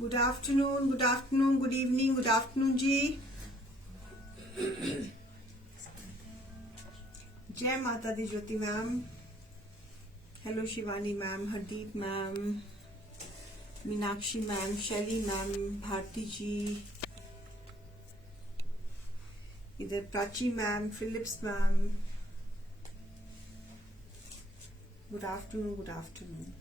Good afternoon, good evening, good afternoon ji. जय माता दी Jyoti ma'am, hello Shivani ma'am, Hardeep ma'am, Meenakshi ma'am, Shaili ma'am, Bharti ji, इधर Prachi ma'am, Philips ma'am, good afternoon, good afternoon.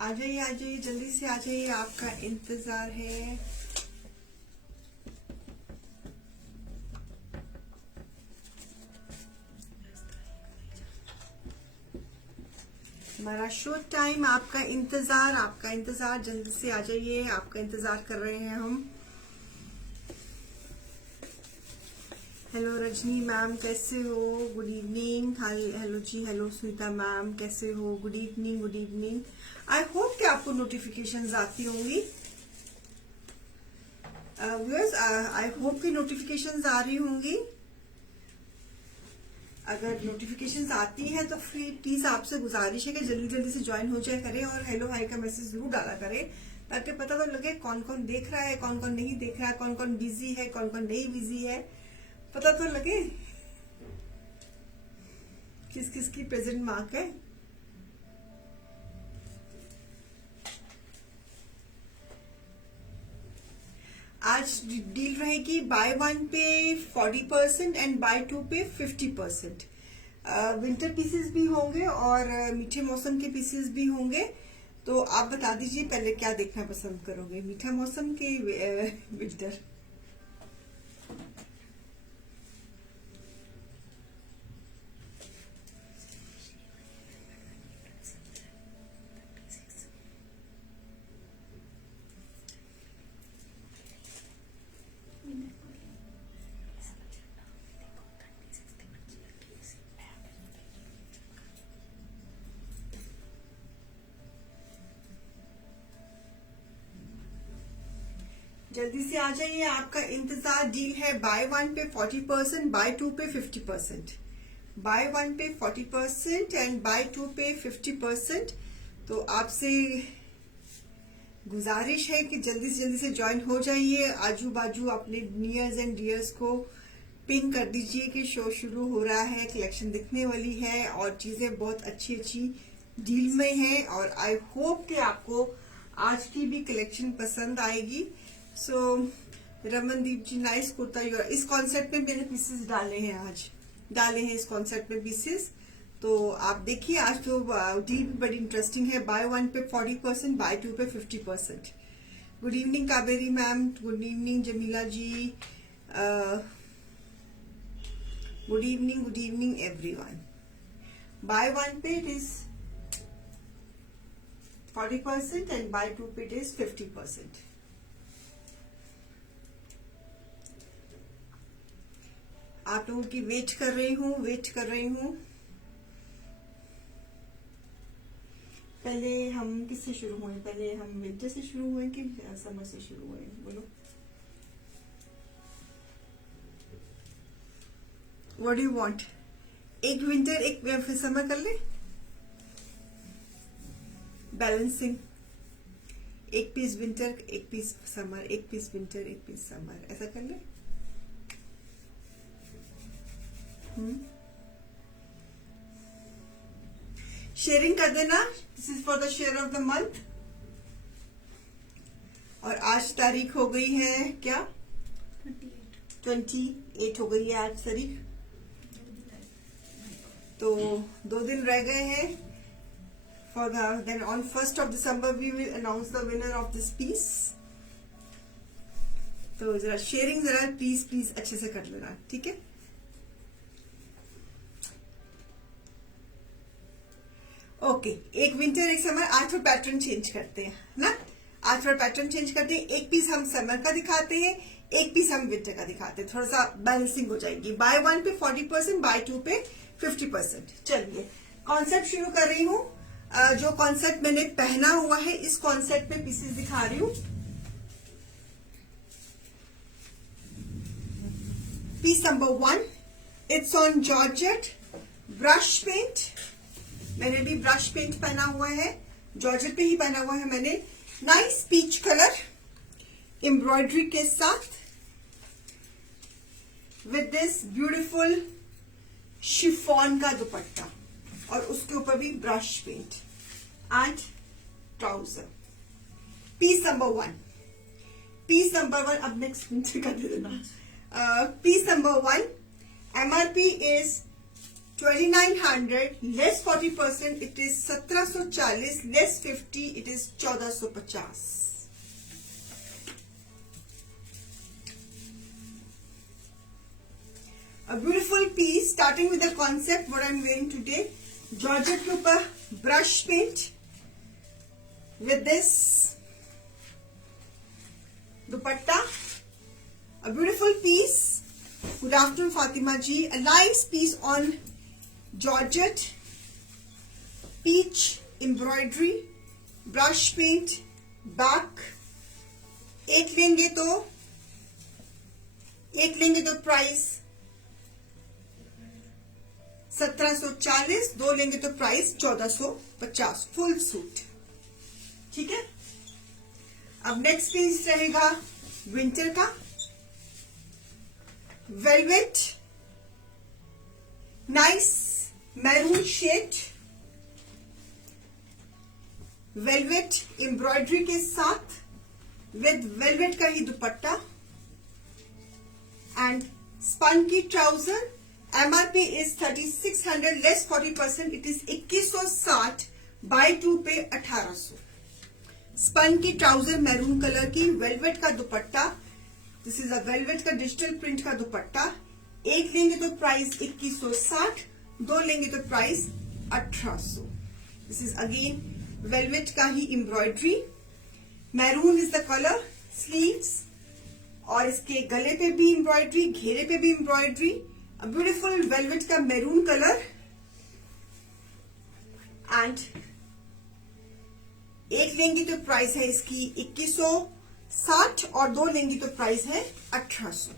आ जाइए जल्दी से आ जाइए, आपका इंतजार है। हमारा शो टाइम, आपका इंतजार, जल्दी से आ जाइए, आपका इंतजार कर रहे हैं हम। हेलो रजनी मैम, कैसे हो? Good evening. हेलो जी, हेलो सुनीता मैम, कैसे हो? Good evening, good evening. I hope कि आपको नोटिफिकेशंस आती होंगी। व्यूअर्स, आई होप कि नोटिफिकेशंस आ रही होंगी। अगर नोटिफिकेशंस आती हैं तो प्लीज आपसे गुजारिश है कि जल्दी जल्दी से ज्वाइन हो जाए करें और हेलो हाई का मैसेज जरूर डाला करें, ताकि पता तो लगे कौन कौन देख रहा है, कौन कौन नहीं देख रहा है, कौन कौन बिजी है, कौन कौन नहीं बिजी है, पता तो लगे किस किस की प्रेजेंट मार्क है। आज डील रहेगी बाय 1 पे 40% एंड बाय 2 पे 50%। विंटर पीसेस भी होंगे और मीठे मौसम के पीसेस भी होंगे। तो आप बता दीजिए पहले क्या देखना पसंद करोगे, मीठा मौसम के विंटर? जल्दी से आ जाइए, आपका इंतजार। डील है बाय 1 पे 40%, बाय 2 पे 50%। बाय 1 पे 40% एंड बाय 2 पे 50%। तो आपसे गुजारिश है कि जल्दी से ज्वाइन हो जाइए। आजू बाजू अपने नियर्स एंड डियर्स को पिन कर दीजिए कि शो शुरू हो रहा है, कलेक्शन दिखने वाली है और चीजें बहुत अच्छी अच्छी डील में हैं। और आई होप कि आपको आज की भी कलेक्शन पसंद आएगी। सो रमनदीप जी, नाइस कुर्ता। इस कॉन्सेप्ट में मैंने पीसेस डाले हैं इस कॉन्सेप्ट में पीसेस। तो आप देखिए, आज तो डील भी बड़ी इंटरेस्टिंग है। बाय 1 पे 40%, बाय 2 पे 50%। Good evening Kaveri ma'am, good evening Jamila ji, good evening everyone. By 1 पे इट इज 40% एंड बाय 2 पे इट इज 50%। आप लोगों की वेट कर रही हूँ। पहले हम किससे शुरू हुए? पहले हम विंटर से शुरू हुए कि समर से शुरू हुए? बोलो, व्हाट डू यू वांट? एक विंटर एक फिर समर कर ले, बैलेंसिंग। एक पीस विंटर, एक पीस समर, एक पीस विंटर, एक पीस समर, ऐसा कर ले। शेयरिंग कर देना। This is for the share of the month. और आज तारीख हो गई है क्या? 28 हो गई है आज तारीख। तो 2 दिन रह गए हैं for then on 1st of December we will announce the winner of this piece. तो जरा शेयरिंग जरा प्लीज अच्छे से कर लेना, ठीक है? ओके, एक विंटर एक समर। आज थोड़ा पैटर्न चेंज करते हैं ना, एक पीस हम समर का दिखाते हैं, एक पीस हम विंटर का दिखाते हैं, थोड़ा सा बैलेंसिंग हो जाएगी। बाय 1 पे 40%, बाय 2 पे 50%। चलिए कॉन्सेप्ट शुरू कर रही हूँ। जो कॉन्सेप्ट मैंने पहना हुआ है, इस कॉन्सेप्ट में पीसेस दिखा रही हूँ। Piece number 1, it's on georgette brush paint, मैंने भी ब्रश पेंट पहना हुआ है, जॉर्जेट पे ही पहना हुआ है मैंने। नाइस पीच कलर एम्ब्रॉयडरी के साथ विद दिस ब्यूटीफुल शिफॉन का दुपट्टा और उसके ऊपर भी brush paint and trouser. Piece number 1, piece number 1 अब नेक्स्ट प्रिंट कर दे देना। Piece number 1, MRP is 2900 less 40%, it is 1740 less 50, it is 1450। A beautiful piece starting with the concept what I'm wearing today, georgette के ऊपर brush paint with this dupatta, a beautiful piece. Good afternoon Fatima ji. A nice piece on georgette, peach embroidery, brush paint, back। एक लेंगे तो price 1740, 2 लेंगे तो price 1450, full suit. ठीक है, अब नेक्स्ट पीस रहेगा विंटर का, velvet, nice maroon shade, velvet embroidery के साथ विद वेलवेट का ही दुपट्टा एंड स्पन की trouser. MRP is 3600 less 40%, it is 2160 buy 2 pay 1800। Spun की ट्राउजर मैरून कलर की, वेलवेट का dupatta, this is a velvet का डिजिटल प्रिंट का दुपट्टा। एक लेंगे तो प्राइस 2160, 2 लेंगे तो price 1800। This is again velvet का ही embroidery, maroon is the colour, sleeves और इसके गले पे भी एम्ब्रॉयडरी, घेरे पे भी एम्ब्रॉयडरी, ब्यूटीफुल वेलवेट का मैरून कलर एंड एक लेंगी तो प्राइस है इसकी 2160 और 2 लेंगी तो प्राइस है 1800।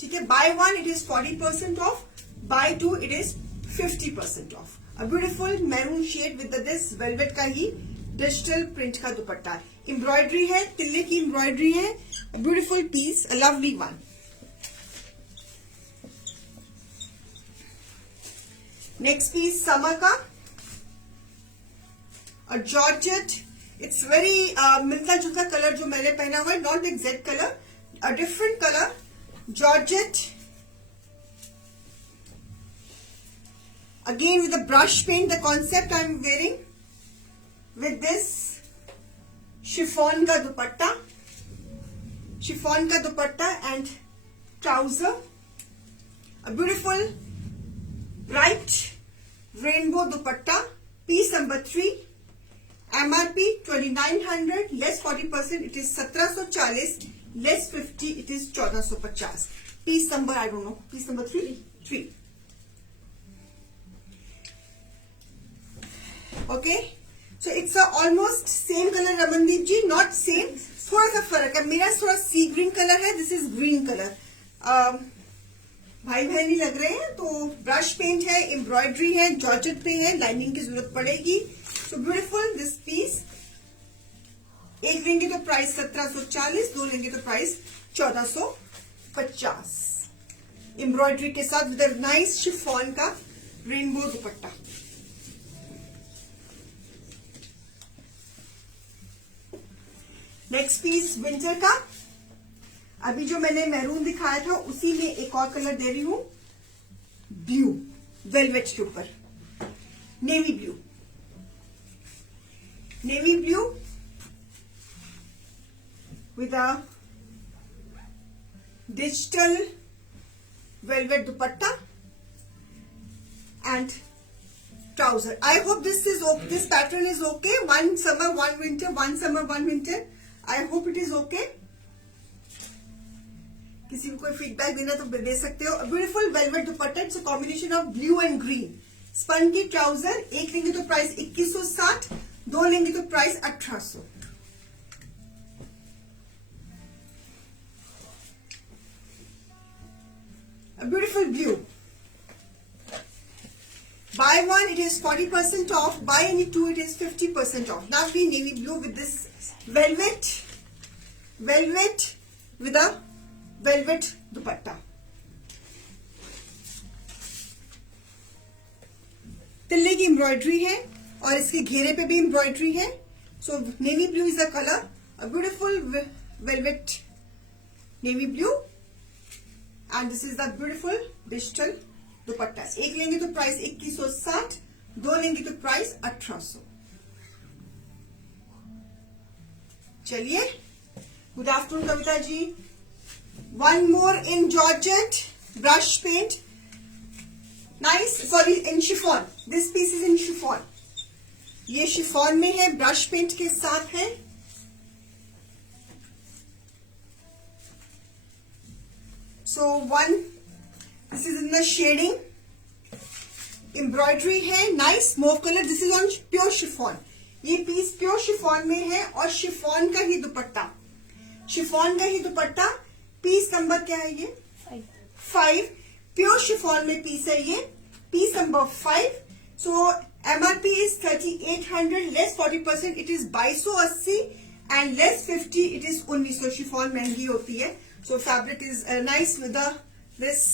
ठीक है, buy 1 it is 40% off, buy 2 it is 50% off. A beautiful maroon shade with this velvet का ही डिजिटल प्रिंट का दुपट्टा, एम्ब्रॉयडरी है, तिल्ले की एम्ब्रॉयडरी है, beautiful piece, a lovely one. Next piece summer का, जॉर्जेट, इट्स वेरी मिलता जुलता कलर जो मैंने पहना हुआ है, not exact colour, a different colour, georgette again with the brush paint. The concept I am wearing with this chiffon का dupatta, chiffon का dupatta and trouser, a beautiful bright rainbow dupatta. Piece number 3, MRP 2900 less 40%, it is 1740 less 50, it is 1450। Piece number I don't know, piece number 3। Okay, so it's almost same colour Ramandeep ji, not same, थोड़ा सा फर्क है। मेरा थोड़ा सी green colour है, this is green colour. भाई बहन ही लग रहे हैं। तो ब्रश पेंट है, एम्ब्रॉयडरी है, जॉर्जेट पे है, लाइनिंग की जरूरत पड़ेगी। So beautiful this piece. एक लेंगे तो प्राइस 1740, 2 लेंगे तो प्राइस 1450। एम्ब्रॉयडरी के साथ विद नाइस शिफॉन का rainbow dupatta. Next piece winter का, अभी जो मैंने मैरून दिखाया था उसी में एक और कलर दे रही हूं, ब्लू वेलवेट के ऊपर, navy blue, navy blue with a digital velvet dupatta and trouser. I hope this pattern is okay. 1 summer 1 winter, 1 summer 1 winter, I hope it is okay. किसी को कोई फीडबैक देना तो दे सकते हो। Beautiful velvet dupatta, it's a combination of blue and green. Spun की trouser, एक लेंगे तो प्राइस 2160, 2 लेंगे तो price 1800। Beautiful blue, buy one it is 40% off, buy any two it is 50% off. Lovely navy blue with this velvet with a velvet dupatta. तिल्ले की embroidery है और इसके घेरे पे भी एम्ब्रॉयडरी है. So navy blue is the colour, a beautiful velvet navy blue, and this is the beautiful digital dupatta. एक लेंगे तो प्राइस 2160, दो लेंगे तो प्राइस 1800. चलिए, good afternoon Kavita ji. One more in georgette brush paint, nice, sorry in chiffon. This piece is in chiffon. ये chiffon में है, ब्रश पेंट के साथ है. So one, this is in the shading, embroidery है, nice mauve colour. This is on pure chiffon. ये piece pure chiffon में है और शिफॉन का ही दुपट्टा, शिफॉन का ही दुपट्टा. पीस नंबर क्या है ये? 5. प्योर शिफॉन में पीस है ये, piece number 5. So MRP is 3800, less 40% it is 2280 and less 50 it is 1900. Chiffon महंगी होती है. So fabric is nice with this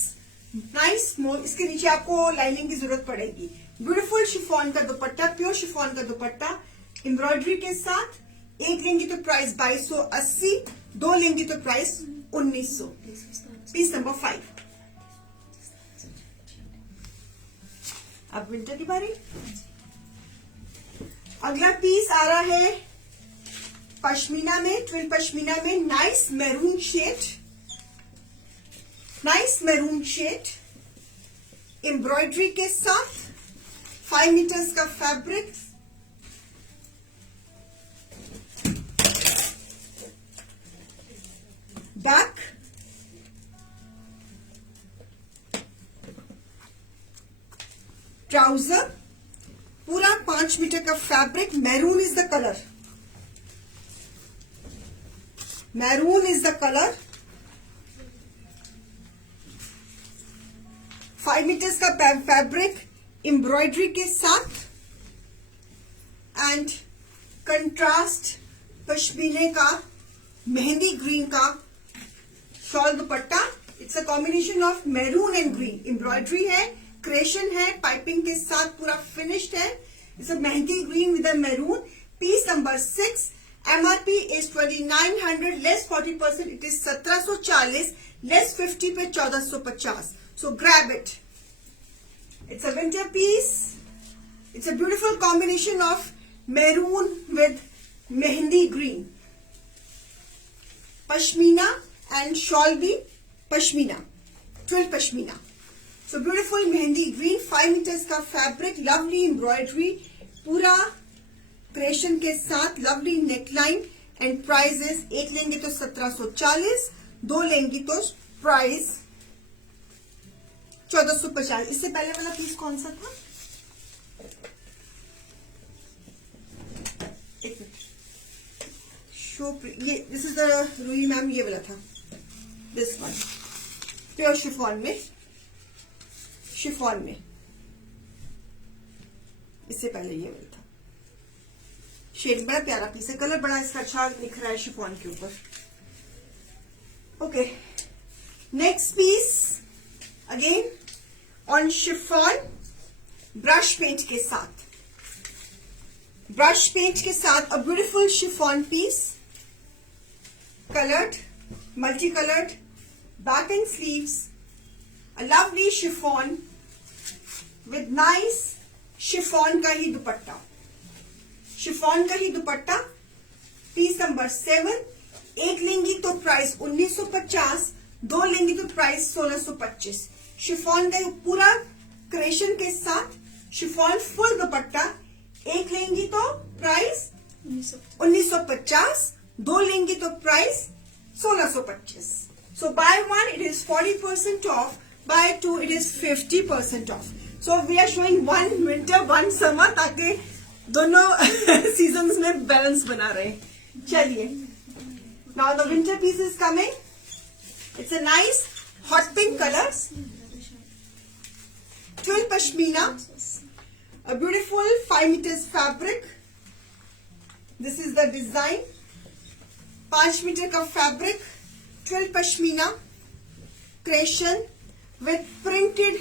nice mauve. इसके नीचे आपको लाइनिंग की जरूरत पड़ेगी. ब्यूटीफुल शिफॉन का दुपट्टा, प्योर शिफॉन का दुपट्टा एम्ब्रॉयडरी के साथ. एक लेंगी तो प्राइस 2280, दो लेंगी तो प्राइस 1900. Piece number 5. अब विंटर की बारी. अगला पीस आ रहा है पश्मीना में, ट्विल पश्मीना में. Nice maroon shade, nice maroon shade embroidery के साथ. 5 मीटर्स का फैब्रिक. बैक, ट्राउजर, पूरा 5 मीटर का fabric. Maroon is the colour, maroon is the colour. 5 metres का फैब्रिक एम्ब्रॉयडरी के साथ एंड कंट्रास्ट पश्मीने का मेहंदी ग्रीन का shawl dupatta. It's a combination of maroon and green. Embroidery है, क्रेशन है, पाइपिंग के साथ पूरा फिनिश्ड है. It's a mehndi green with a maroon. Piece number 6. MRP is 2900, less 40% it is 1740, less 50 pay 1450. So grab it. It's a winter piece. It's a beautiful combination of maroon with mehndi green. Pashmina and shawl भी pashmina, twill pashmina. So beautiful mehndi green. 5 metres का fabric, lovely embroidery, पूरा creation के साथ, lovely neckline and prices. एक लेंगे तो 1740, दो लेंगी तो प्राइस 1450. इससे पहले वाला पीस कौन सा था? एक मिनट. ये this is the Roohi ma'am, ये वाला था. दिस वन प्योर शिफॉन में, शिफॉन में. इससे पहले ये वाला था. शेड बड़ा प्यारा पीस है, कलर बड़ा इसका अच्छा दिख रहा है शिफॉन के ऊपर. Okay, next piece again on chiffon, brush paint के साथ. ब्रश पेंट के साथ a beautiful chiffon piece, colored, multicolored, back and sleeves, a lovely chiffon with nice chiffon का ही दुपट्टा, chiffon का ही दुपट्टा. Piece number 7. एक लेंगी तो प्राइस 1950, दो लेंगी तो प्राइस 1625. शिफॉन का पूरा क्रेशन के साथ शिफॉन फुल दुपट्टा. एक लेंगी तो प्राइस 1950, दो लेंगी तो price 1625. So buy one it is 40% off, buy two it is 50% off. So we are showing one winter one summer, ताकि दोनों सीजन्स में बैलेंस बना रहे. चलिए, now the winter piece is coming. It's a nice hot pink colour, twill pashmina, A beautiful 5 meters fabric. This is the design. 5 metre का fabric, 12 pashmina creation with printed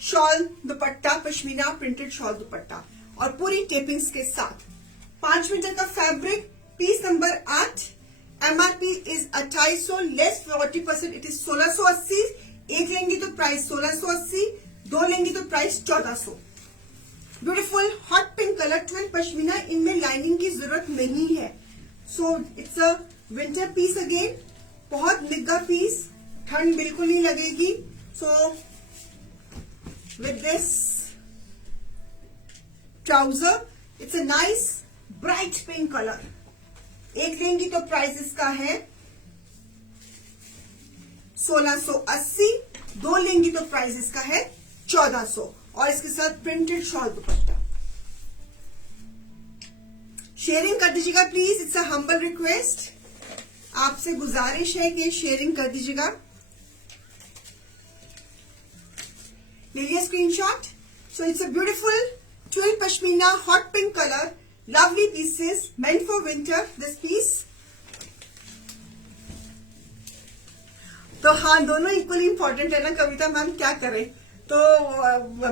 shawl dupatta, pashmina printed shawl dupatta और पूरी tapings के साथ। 5 metre का fabric, piece number 8। MRP is 2800, less 40%, it is 1680। एक लेंगी तो price 1680, दो लेंगी तो price 1400। Beautiful hot pink colour, 12 pashmina, इनमें लाइनिंग की जरूरत नहीं है। So it's a winter piece again, बहुत निग्गा पीस, ठंड बिल्कुल नहीं लगेगी। So with this trouser, it's a nice bright pink colour. एक लेंगी तो प्राइस इसका है 1680, दो लेंगी तो प्राइस इसका है 1400 और इसके साथ प्रिंटेड शॉल दुपट्टा। शेयरिंग कर दीजिएगा please, it's a humble request, आपसे गुजारिश है कि शेयरिंग कर दीजिएगा। लीजिए screenshot. So it's a beautiful 12 pashmina hot pink colour, lovely pieces meant for winter this piece. तो हाँ, दोनों इक्वली इंपॉर्टेंट है ना कविता मैम, क्या करें। तो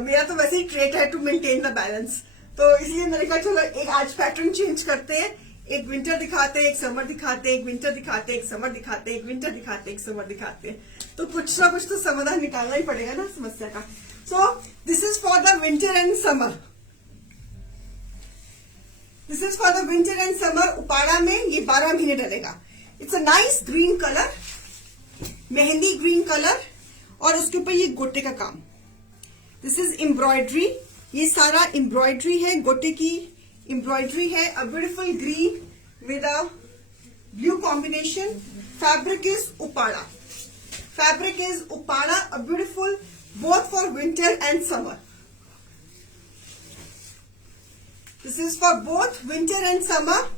मेरा तो वैसे ही ट्रेट है टू मेंटेन द बैलेंस, तो इसलिए मैंने कहा चलो एक आज पैटर्न चेंज करते हैं, एक विंटर दिखाते हैं, एक समर दिखाते हैं, एक विंटर दिखाते हैं, एक समर दिखाते हैं, एक विंटर दिखाते हैं, एक समर दिखाते हैं। तो कुछ ना कुछ तो समाधान निकालना ही पड़ेगा ना समस्या का। So this is for the winter and summer, this is for the winter and summer. उपाड़ा में ये 12 महीने डलेगा। It's a nice green colour, mehndi green colour, और उसके ऊपर ये गोटे का काम। दिस इज एम्ब्रॉयडरी, ये सारा एम्ब्रॉयडरी है, गोटे की एम्ब्रॉयडरी है। A beautiful green with a blue combination. Fabric is Uppada, fabric is Uppada, a beautiful both for winter and summer. This is for both winter and summer.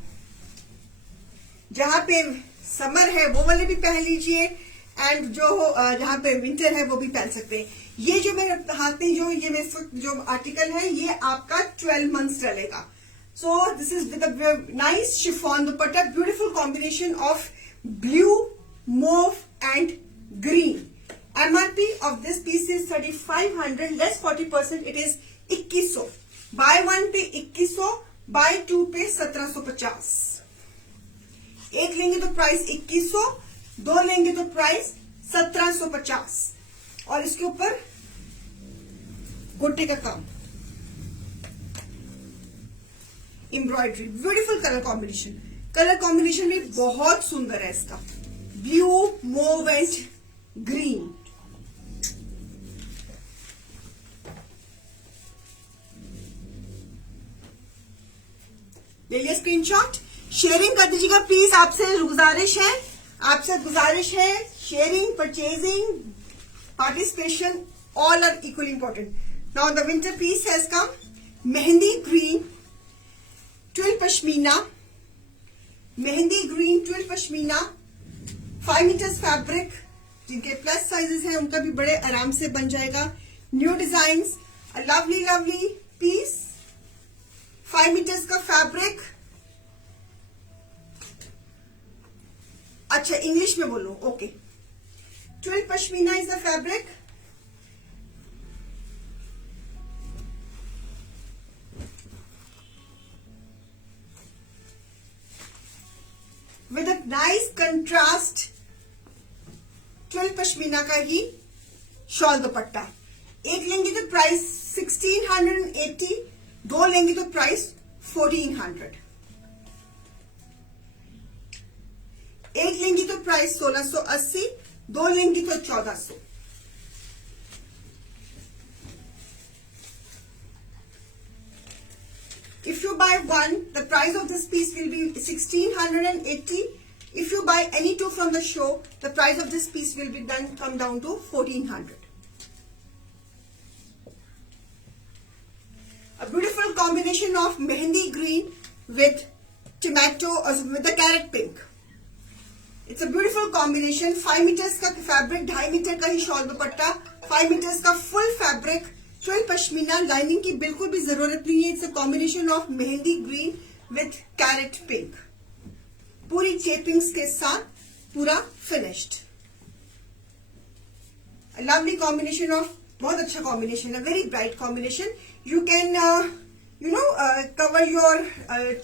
जहां पे समर है वो वाले भी पहन लीजिए, एंड जो जहां पे विंटर है वो भी पहन सकते हैं। ये जो मेरे हाथ में ये मेरे जो आर्टिकल है, ये आपका 12 मंथ्स चलेगा। So this is with a nice chiffon dupatta, beautiful combination of blue, mauve and green. MRP of this piece is 3500, less 40%, it is 2100। Buy one pay 2100, by two पे 1750। एक लेंगे तो प्राइस 2100, दो लेंगे तो प्राइस 1750 और इसके ऊपर गोटे का काम, embroidery, beautiful colour combination. Colour combination भी बहुत सुंदर है इसका, ब्लू, मोव एंड ग्रीन। ले लिया स्क्रीनशॉट। शेयरिंग कर दीजिएगा प्लीज, आपसे गुजारिश है, आपसे गुजारिश है। Sharing, purchasing, participation, all are equally important. Now the winter piece है इसका mehndi green 12 pashmina, mehndi green 12 pashmina, 5 metres fabric. जिनके प्लस साइजेस हैं उनका भी बड़े आराम से बन जाएगा। New designs, a lovely lovely piece, 5 metres का फैब्रिक। अच्छा इंग्लिश में बोलो, okay. 12 pashmina is the fabric. With a nice contrast 12 pashmina का ही शॉल दुपट्टा। एक लेंगे तो प्राइस 1680, दो लेंगे तो प्राइस 1400। एक लेंगी तो प्राइस 1680, दो लेंगी तो 1400। If you buy one, the price of this piece will be 1680. If you buy any two from the show, the price of this piece will be come down to 1400. A beautiful combination of mehendi green with tomato or with the carrot pink. It's a beautiful combination. 5 metres का fabric, 2.5 metre का ही shawl dupatta, 5 metres का full fabric, twill pashmina, lining की बिल्कुल भी जरूरत नहीं है। It's a combination of mehndi green with carrot pink, पूरी चेपिंग्स के साथ पूरा फिनिश्ड। लवली कॉम्बिनेशन ऑफ, बहुत अच्छा कॉम्बिनेशन है, very bright combination. You can cover your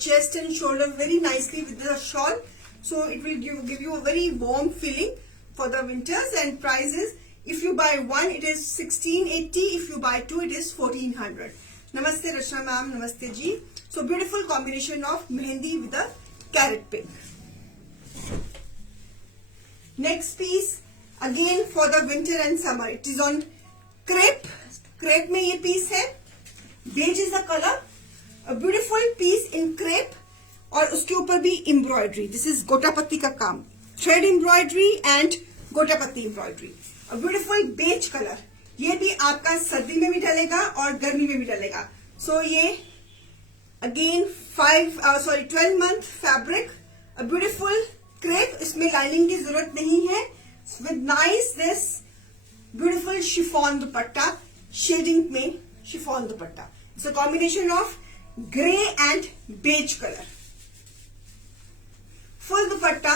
chest and shoulder very nicely with the shawl, so it will give you a very warm feeling for the winters. And prices, if you buy one it is 1680, if you buy two it is 1400. Namaste Rachna ma'am, namaste ji. So beautiful combination of mehendi with the carrot pink. Next piece again for the winter and summer, it is on crepe. Crepe में ये piece है, beige is the color, a beautiful piece in crepe और उसके ऊपर भी embroidery. This is gotapatti का काम, thread embroidery and gotapatti embroidery. A beautiful beige colour, ये भी आपका सर्दी में भी डलेगा और गर्मी में भी डलेगा। सो ये again 12 month fabric, a beautiful crepe, इसमें लाइनिंग की जरूरत नहीं है, with nice this beautiful chiffon dupatta, shading में chiffon dupatta. It's a combination of grey and beige colour, full dupatta.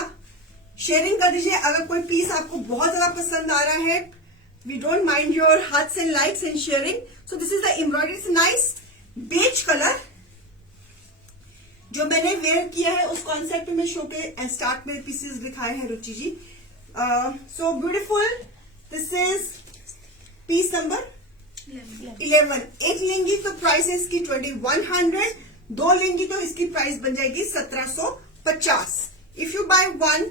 Sharing कर दीजिए अगर कोई पीस आपको बहुत ज्यादा पसंद आ रहा है। We don't mind your hearts and likes in sharing. So this is the embroidery, it's nice beige colour जो मैंने वेयर किया है उस कॉन्सेप्ट में शो के स्टार्ट में पीसेस दिखाए हैं Ruchi ji. So beautiful, this is piece number 11। एक लेंगी तो प्राइस है इसकी 2100, दो लेंगी तो इसकी प्राइस बन जाएगी 1750। If you buy one,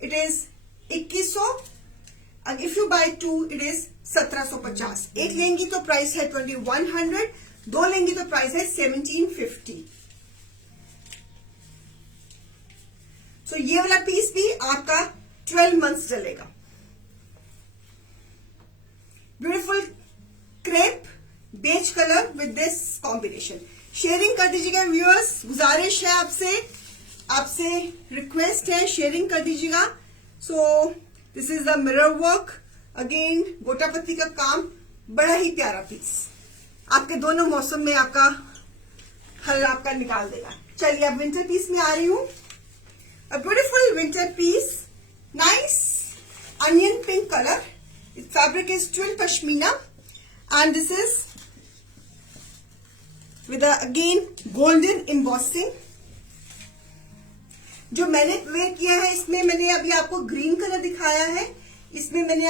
it is 2100, and if you buy two, it is 1750। एक लेंगी तो प्राइस है 2100, दो लेंगी तो प्राइस है 1750। So ये वाला पीस भी आपका 12 मंथ्स चलेगा। Beautiful crepe beige colour with this combination. Sharing कर दीजिएगा व्यूअर्स, गुजारिश है आपसे रिक्वेस्ट है, शेयरिंग कर दीजिएगा। सो this is the mirror work, again gota patti का काम, बड़ा ही प्यारा पीस, आपके दोनों मौसम में आपका हल आपका निकाल देगा। चलिए अब विंटर पीस में आ रही हूं। A beautiful winter piece, nice onion pink colour, fabric is twill pashmina and this is with again golden embossing. जो मैंने वेयर किया है इसमें मैंने अभी आपको ग्रीन कलर दिखाया है, इसमें मैंने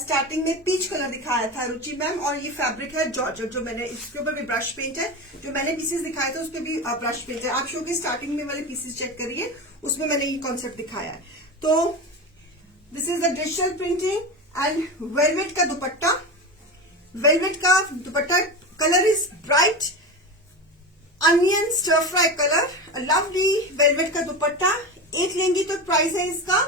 स्टार्टिंग में पीच कलर दिखाया था रुचि मैम, और ये फैब्रिक है जॉर्जेट, जो मैंने इसके ऊपर भी ब्रश पेंट है, जो मैंने पीसेस दिखाए थे उस पर भी ब्रश पेंट है। आप शो के स्टार्टिंग में वाले पीसेस चेक करिए, उसमें मैंने ये कॉन्सेप्ट दिखाया है। तो this is the digital printing and velvet का दुपट्टा। वेलवेट का dupatta colour is bright onion stir fry colour, lovely velvet का दुपट्टा। एक लेंगी तो प्राइस है इसका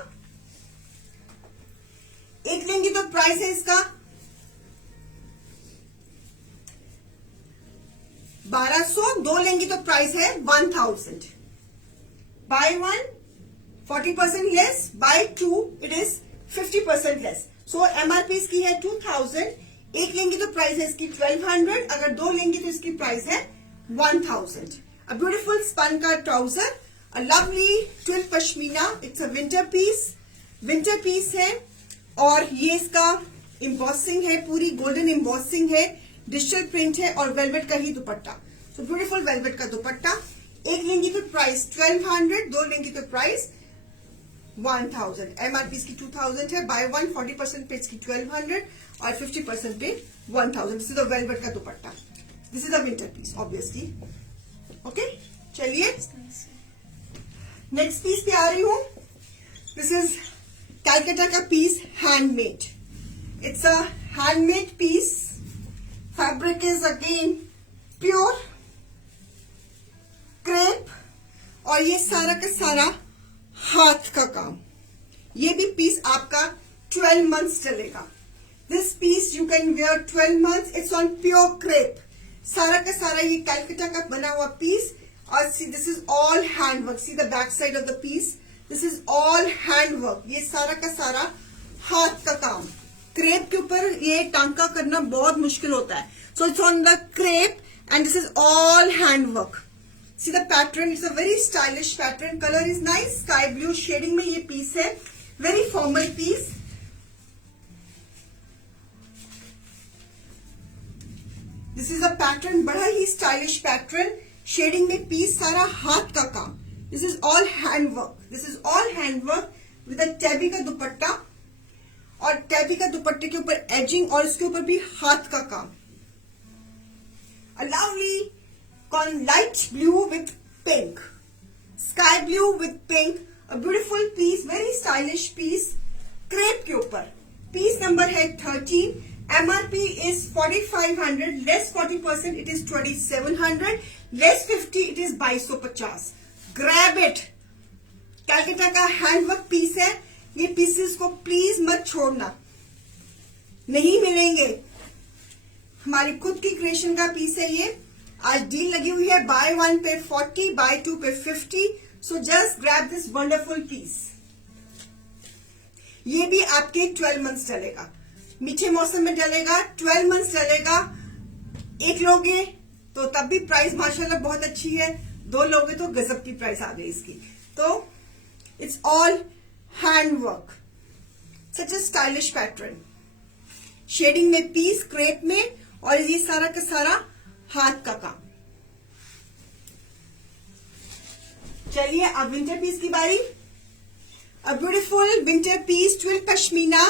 1200, दो लेंगी तो प्राइस है 1000। By one 40% less, bye two it is 50% less. So MRP इसकी है 2000, एक लेंगी तो प्राइस है इसकी 1200, अगर दो लेंगी तो इसकी प्राइस है 1000। A beautiful spun का trouser, a lovely twill pashmina, it's a winter piece है और ये इसका एम्बॉसिंग है, पूरी गोल्डन एम्बॉसिंग है, डिजिटल प्रिंट है और वेलवेट का ही दुपट्टा। सो ब्यूटीफुल वेलवेट का दुपट्टा। एक लेंगी तो प्राइस 1200, दो लेंगी तो प्राइस 1000। एमआरपी इसकी 2000 है, बाय वन 40% पे इसकी 1200 और 50% पे 1000। दिस इज द वेलवेट का dupatta, this is the winter piece obviously. Okay, चलिए नेक्स्ट पीस पे आ रही हूं। दिस इज कैलकाटा का piece, handmade. It's a handmade piece, fabric is again pure crepe और ये सारा का सारा हाथ का काम। ये भी पीस आपका 12 मंथ्स चलेगा। This piece you can wear 12 months, it's on pure crepe, सारा का सारा ये कैलकाटा का बना हुआ पीस। और see this is all hand work, see the back side of the piece, this is all hand work, ये सारा का सारा हाथ का काम। क्रेप के ऊपर ये टांका करना बहुत मुश्किल होता है. So it's on the crepe and this is all hand work. See the pattern, it's a very stylish pattern. Colour is nice, sky blue shading में ये पीस है. Very formal piece. This is a pattern, बड़ा ही stylish pattern. Shading में piece, सारा हाथ का काम. This is all hand work. This is all hand work with a tabby का दुपट्टा, और टैबी का दुपट्टे के ऊपर एजिंग और इसके ऊपर भी हाथ का काम. A lovely light blue with pink, sky blue with pink. A beautiful piece, very stylish piece, crepe के ऊपर. पीस नंबर है 13. MRP is 4500, less 40% it is 2700, less 50 it is 2250. Grab it. Calcutta का हैंडवर्क पीस है. ये pieces को please मत छोड़ना, नहीं मिलेंगे. हमारी खुद की क्रिएशन का पीस है ये. आज डील लगी हुई है, बाय 1 पे 40, बाय 2 पे 50. So just grab this wonderful piece. ये भी आपके 12 मंथ्स चलेगा, मीठे मौसम में चलेगा. 12 मंथ्स चलेगा. एक लोगे तो तब भी प्राइस माशाल्लाह बहुत अच्छी है. 2 लोगे तो गजब की प्राइस आ गई इसकी. तो it's all hand work, such a stylish pattern. Shading में पीस, क्रेप में, और ये सारा का सारा हाथ का काम. चलिए अब विंटर पीस की बारी. A beautiful winter piece, twill pashmina,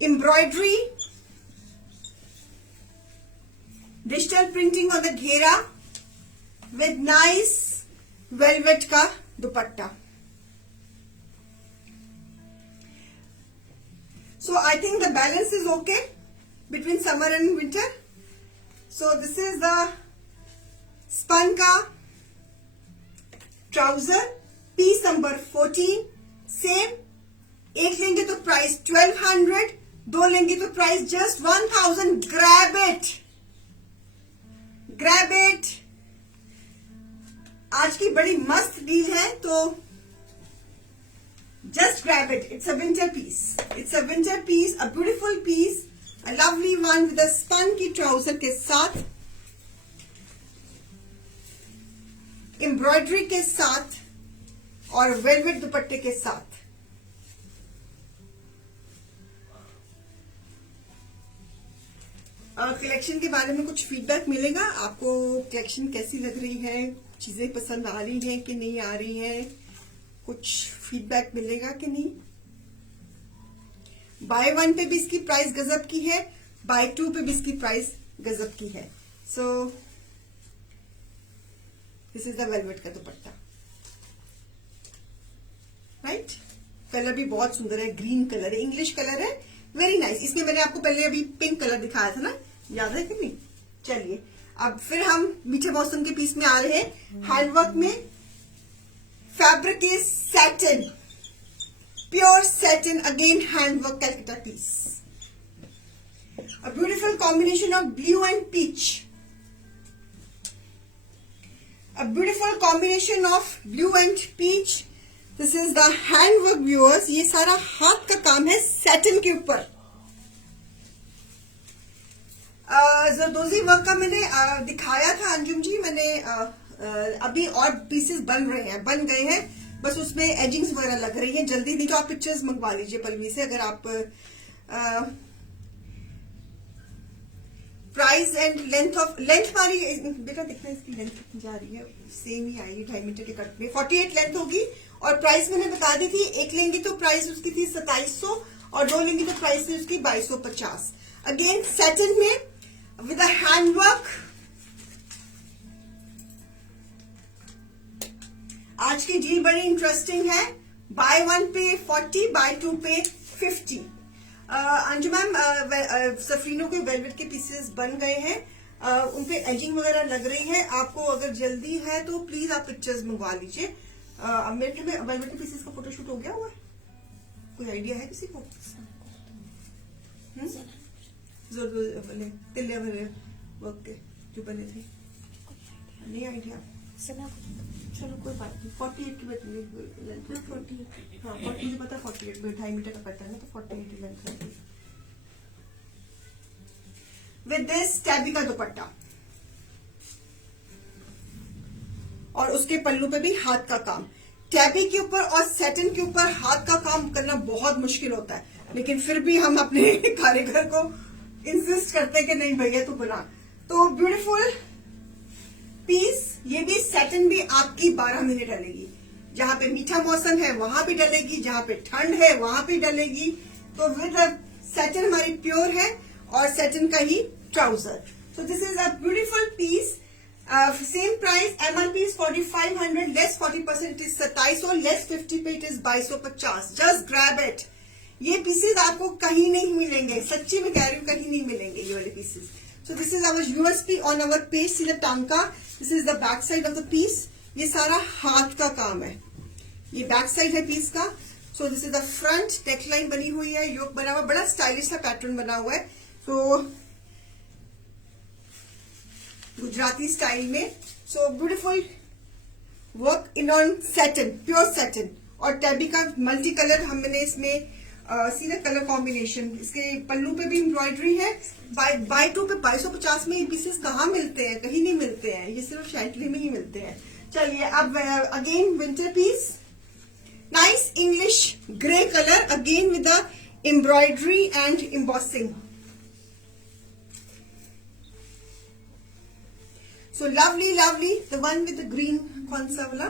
embroidery, digital printing on the घेरा with nice velvet का दुपट्टा. So I think the balance is okay between summer and winter. So this is the spun का trouser, piece number 14. Same, एक लेंगे तो price 1200, 2 लेंगे तो price just 1000. Grab it, grab it. आज की बड़ी मस्त डील है, तो just grab it. It's a winter piece, it's a winter piece, a beautiful piece, a lovely one with a spun की ट्राउजर के साथ, एम्ब्रॉयडरी के साथ और वेलवेट दुपट्टे के साथ. कलेक्शन के बारे में कुछ फीडबैक मिलेगा आपको. कलेक्शन कैसी लग रही है, चीजें पसंद आ रही हैं कि नहीं आ रही हैं, कुछ फीडबैक मिलेगा कि नहीं. बाय 1 पे भी इसकी प्राइस गजब की है, बाय 2 पे भी इसकी प्राइस गजब की है. सो दिस इज द वेलवेट का दुपट्टा. राइट, कलर भी बहुत सुंदर है, ग्रीन कलर है, इंग्लिश कलर है, वेरी नाइस. इसमें मैंने आपको पहले अभी पिंक कलर दिखाया था ना, याद है कि नहीं. चलिए अब फिर हम मीठे मौसम के पीस में आ रहे हैं. हैंडवर्क में fabric is satin, pure satin, again handwork Calcutta piece. A beautiful combination of blue and peach, a beautiful combination of blue and peach. This is the handwork viewers. ये सारा हाथ का काम है सैटिन के ऊपर. जरदोजी वर्क का मैंने दिखाया था अंजुम जी. मैंने अभी और पीसेस बन रहे हैं, बन गए हैं, बस उसमें एजिंग्स वगैरह लग रही हैं. जल्दी नहीं तो आप पिक्चर्स मंगवा लीजिए पलवी से. अगर आप प्राइस एंड लेंथ ऑफ हमारी बेटा देखना इसकी लेंथ कितनी जा रही है. सेम ही आएगी 2.5 मीटर के कट में. 48 लेंथ होगी. और प्राइस मैंने बता दी थी, एक लेंगी तो प्राइस उसकी थी 2700 और 2 लेंगी तो प्राइस थी उसकी 2250. अगेन सैटिन में विद अ हैंडवर्क. आज की डील बड़ी इंटरेस्टिंग है. बाय 1 पे 40, बाय 2 पे 50. अंजू मैम, सफरीनों के वेलवेट के पीसेस बन गए हैं, उन पे एजिंग वगैरह लग रही है. आपको अगर जल्दी है तो प्लीज आप पिक्चर्स मंगवा लीजिए. मेरे में वेलवेट के पीसेस का फोटोशूट हो गया हुआ है, कोई आइडिया है किसी को? तिल्ले वाले वर्क के जो बने थे, नहीं आइडिया. चलो कोई बात नहीं. 48 की लेंथ, 40, हाँ 40 मुझे पता. 48 में 2.5 मीटर का पैटर्न है तो 48 लेंथ है. विद दिस टैबी का दुपट्टा, और उसके पल्लू पे भी हाथ का काम। टैबी के ऊपर और सैटिन के ऊपर हाथ का काम करना बहुत मुश्किल होता है, लेकिन फिर भी हम अपने कारीगर को इंसिस्ट करते हैं कि नहीं भैया तू बना। तो ब्यूटीफुल पीस, ये भी सैटिन भी आपकी 12 महीने डलेगी। जहां पे मीठा मौसम है वहां भी डलेगी, जहां पे ठंड है वहां भी डलेगी। तो विद सैटिन हमारी प्योर है और सैटिन का ही trouser. So this is a beautiful piece. Same price, MRP is 4500, less 40% is 2700, less 50 पे it is 2250। Just grab it. ये पीसेज आपको कहीं नहीं मिलेंगे, सच्ची में कह रही हूँ, कहीं नहीं मिलेंगे ये वाले pieces. So this is our USP on our page. See the टांका, this is the back side of the piece. ये सारा हाथ का काम है, ये बैक साइड है पीस का। So this is the front, neckline बनी हुई है, योक बना हुआ, बड़ा स्टाइलिश सा पैटर्न बना हुआ है। सो गुजराती स्टाइल में। So beautiful work in on satin, pure satin. और टैबी का मल्टी कलर हमने इसमें सीधा कलर कॉम्बिनेशन। इसके पल्लू पे भी एम्ब्रॉयडरी है। बाय 2 पे 2250 में ये पीसेस कहाँ मिलते हैं, कहीं नहीं मिलते हैं, ये सिर्फ शैंटली में ही मिलते हैं। चलिए अब again winter piece, nice English grey colour, again with the embroidery and embossing. So lovely, lovely. The one with the green, कौन सा वाला?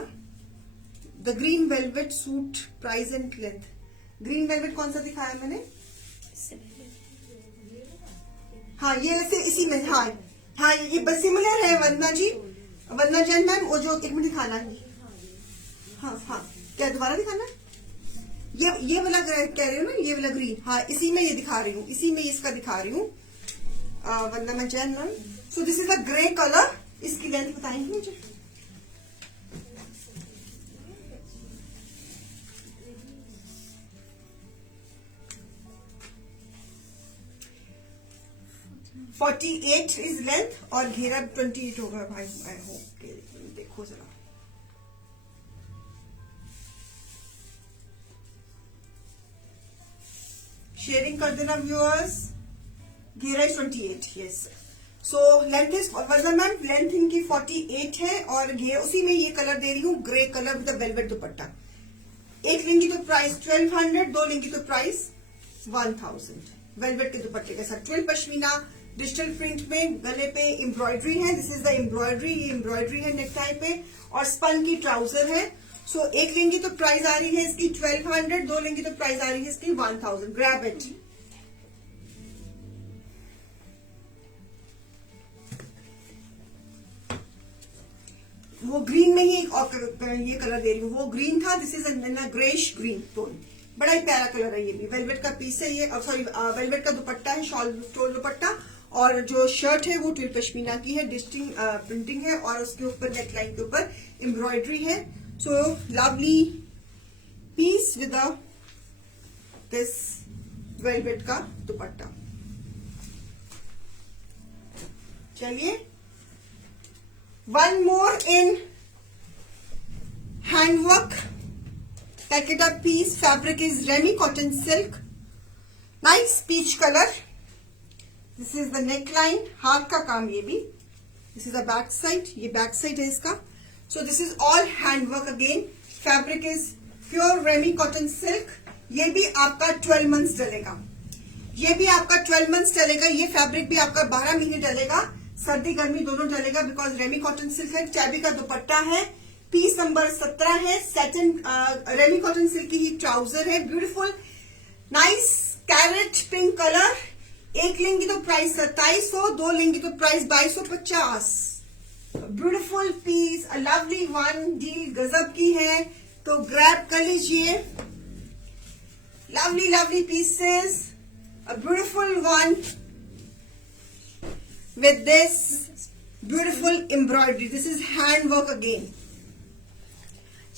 The green velvet suit, price and length. Green velvet कौन सा दिखाया मैंने? हाँ ये वैसे इसी में, हाँ ये बस सिमिलर है वंदना जी, वंदना जैन मैम। वो जो एक मिनट दिखाना है, हाँ क्या दोबारा दिखाना? ये वाला कह रही हूँ ना, ये वाला ग्रीन, हाँ इसी में ये दिखा रही हूँ, इसी में इसका दिखा रही हूँ Vandana Jain ma'am. So this is a grey colour. इसकी लेंथ बताएंगे मुझे? (48) इज लेंथ और घेरा 28 होगा भाई। आई होप के देखो जरा, शेयरिंग कर देना व्यूअर्स। घेरा is 28, yes. So length is, ma'am length इनकी 48 है और घेर उसी में ये कलर दे रही हूँ, ग्रे कलर विद वेलवेट दुपट्टा। एक लेंगी तो प्राइस 1200, दो लेंगी तो प्राइस 1000। वेलवेट के दुपट्टे के साथ ट्विल पश्मीना डिजिटल प्रिंट में, गले पे एम्ब्रॉयडरी है। दिस इज द एम्ब्रॉयडरी, ये एम्ब्रॉयडरी है नेक टाई पे और स्पन की ट्राउजर है। सो एक लेंगी तो प्राइस आ रही है इसकी 1200, दो लेंगी तो प्राइस आ रही है इसकी 1000। Grab it. वो ग्रीन में ही ये कलर दे रही हूँ, वो ग्रीन था, this is a greyish green tone. बड़ा ही प्यारा कलर है ये भी। वेलवेट का पीस है ये, सॉरी वेलवेट का दुपट्टा है, शॉल स्टोल दुपट्टा, और जो शर्ट है वो ट्विल पश्मीना की है, डिस्टिंग प्रिंटिंग है और उसके ऊपर नेकलाइन के ऊपर एम्ब्रॉयडरी है। So lovely peace with this velvet का दुपट्टा। चलिए one more in handwork tacketa piece. Fabric is Remy cotton silk, nice peach color. This is the neckline, हाथ का काम ये भी। This is the back side, ये back side है इसका। So this is all handwork again. Fabric is pure Remy cotton silk. ये भी आपका 12 months डलेगा, ये भी आपका 12 months डलेगा। ये फैब्रिक भी आपका 12 महीने डलेगा, सर्दी गर्मी दोनों डलेगा, बिकॉज रेमी कॉटन सिल्क है। टैबी का दुपट्टा है, पीस नंबर 17 है, सैटिन रेमी कॉटन सिल्क की ही ट्राउजर है। Beautiful nice carrot pink colour. एक लेंगी तो प्राइस 2700, दो लेंगी तो price 2250। Beautiful piece, a lovely one, deal गजब की है, तो ग्रैब कर लीजिए। Lovely lovely pieces, a beautiful one with this beautiful embroidery. This is handwork again,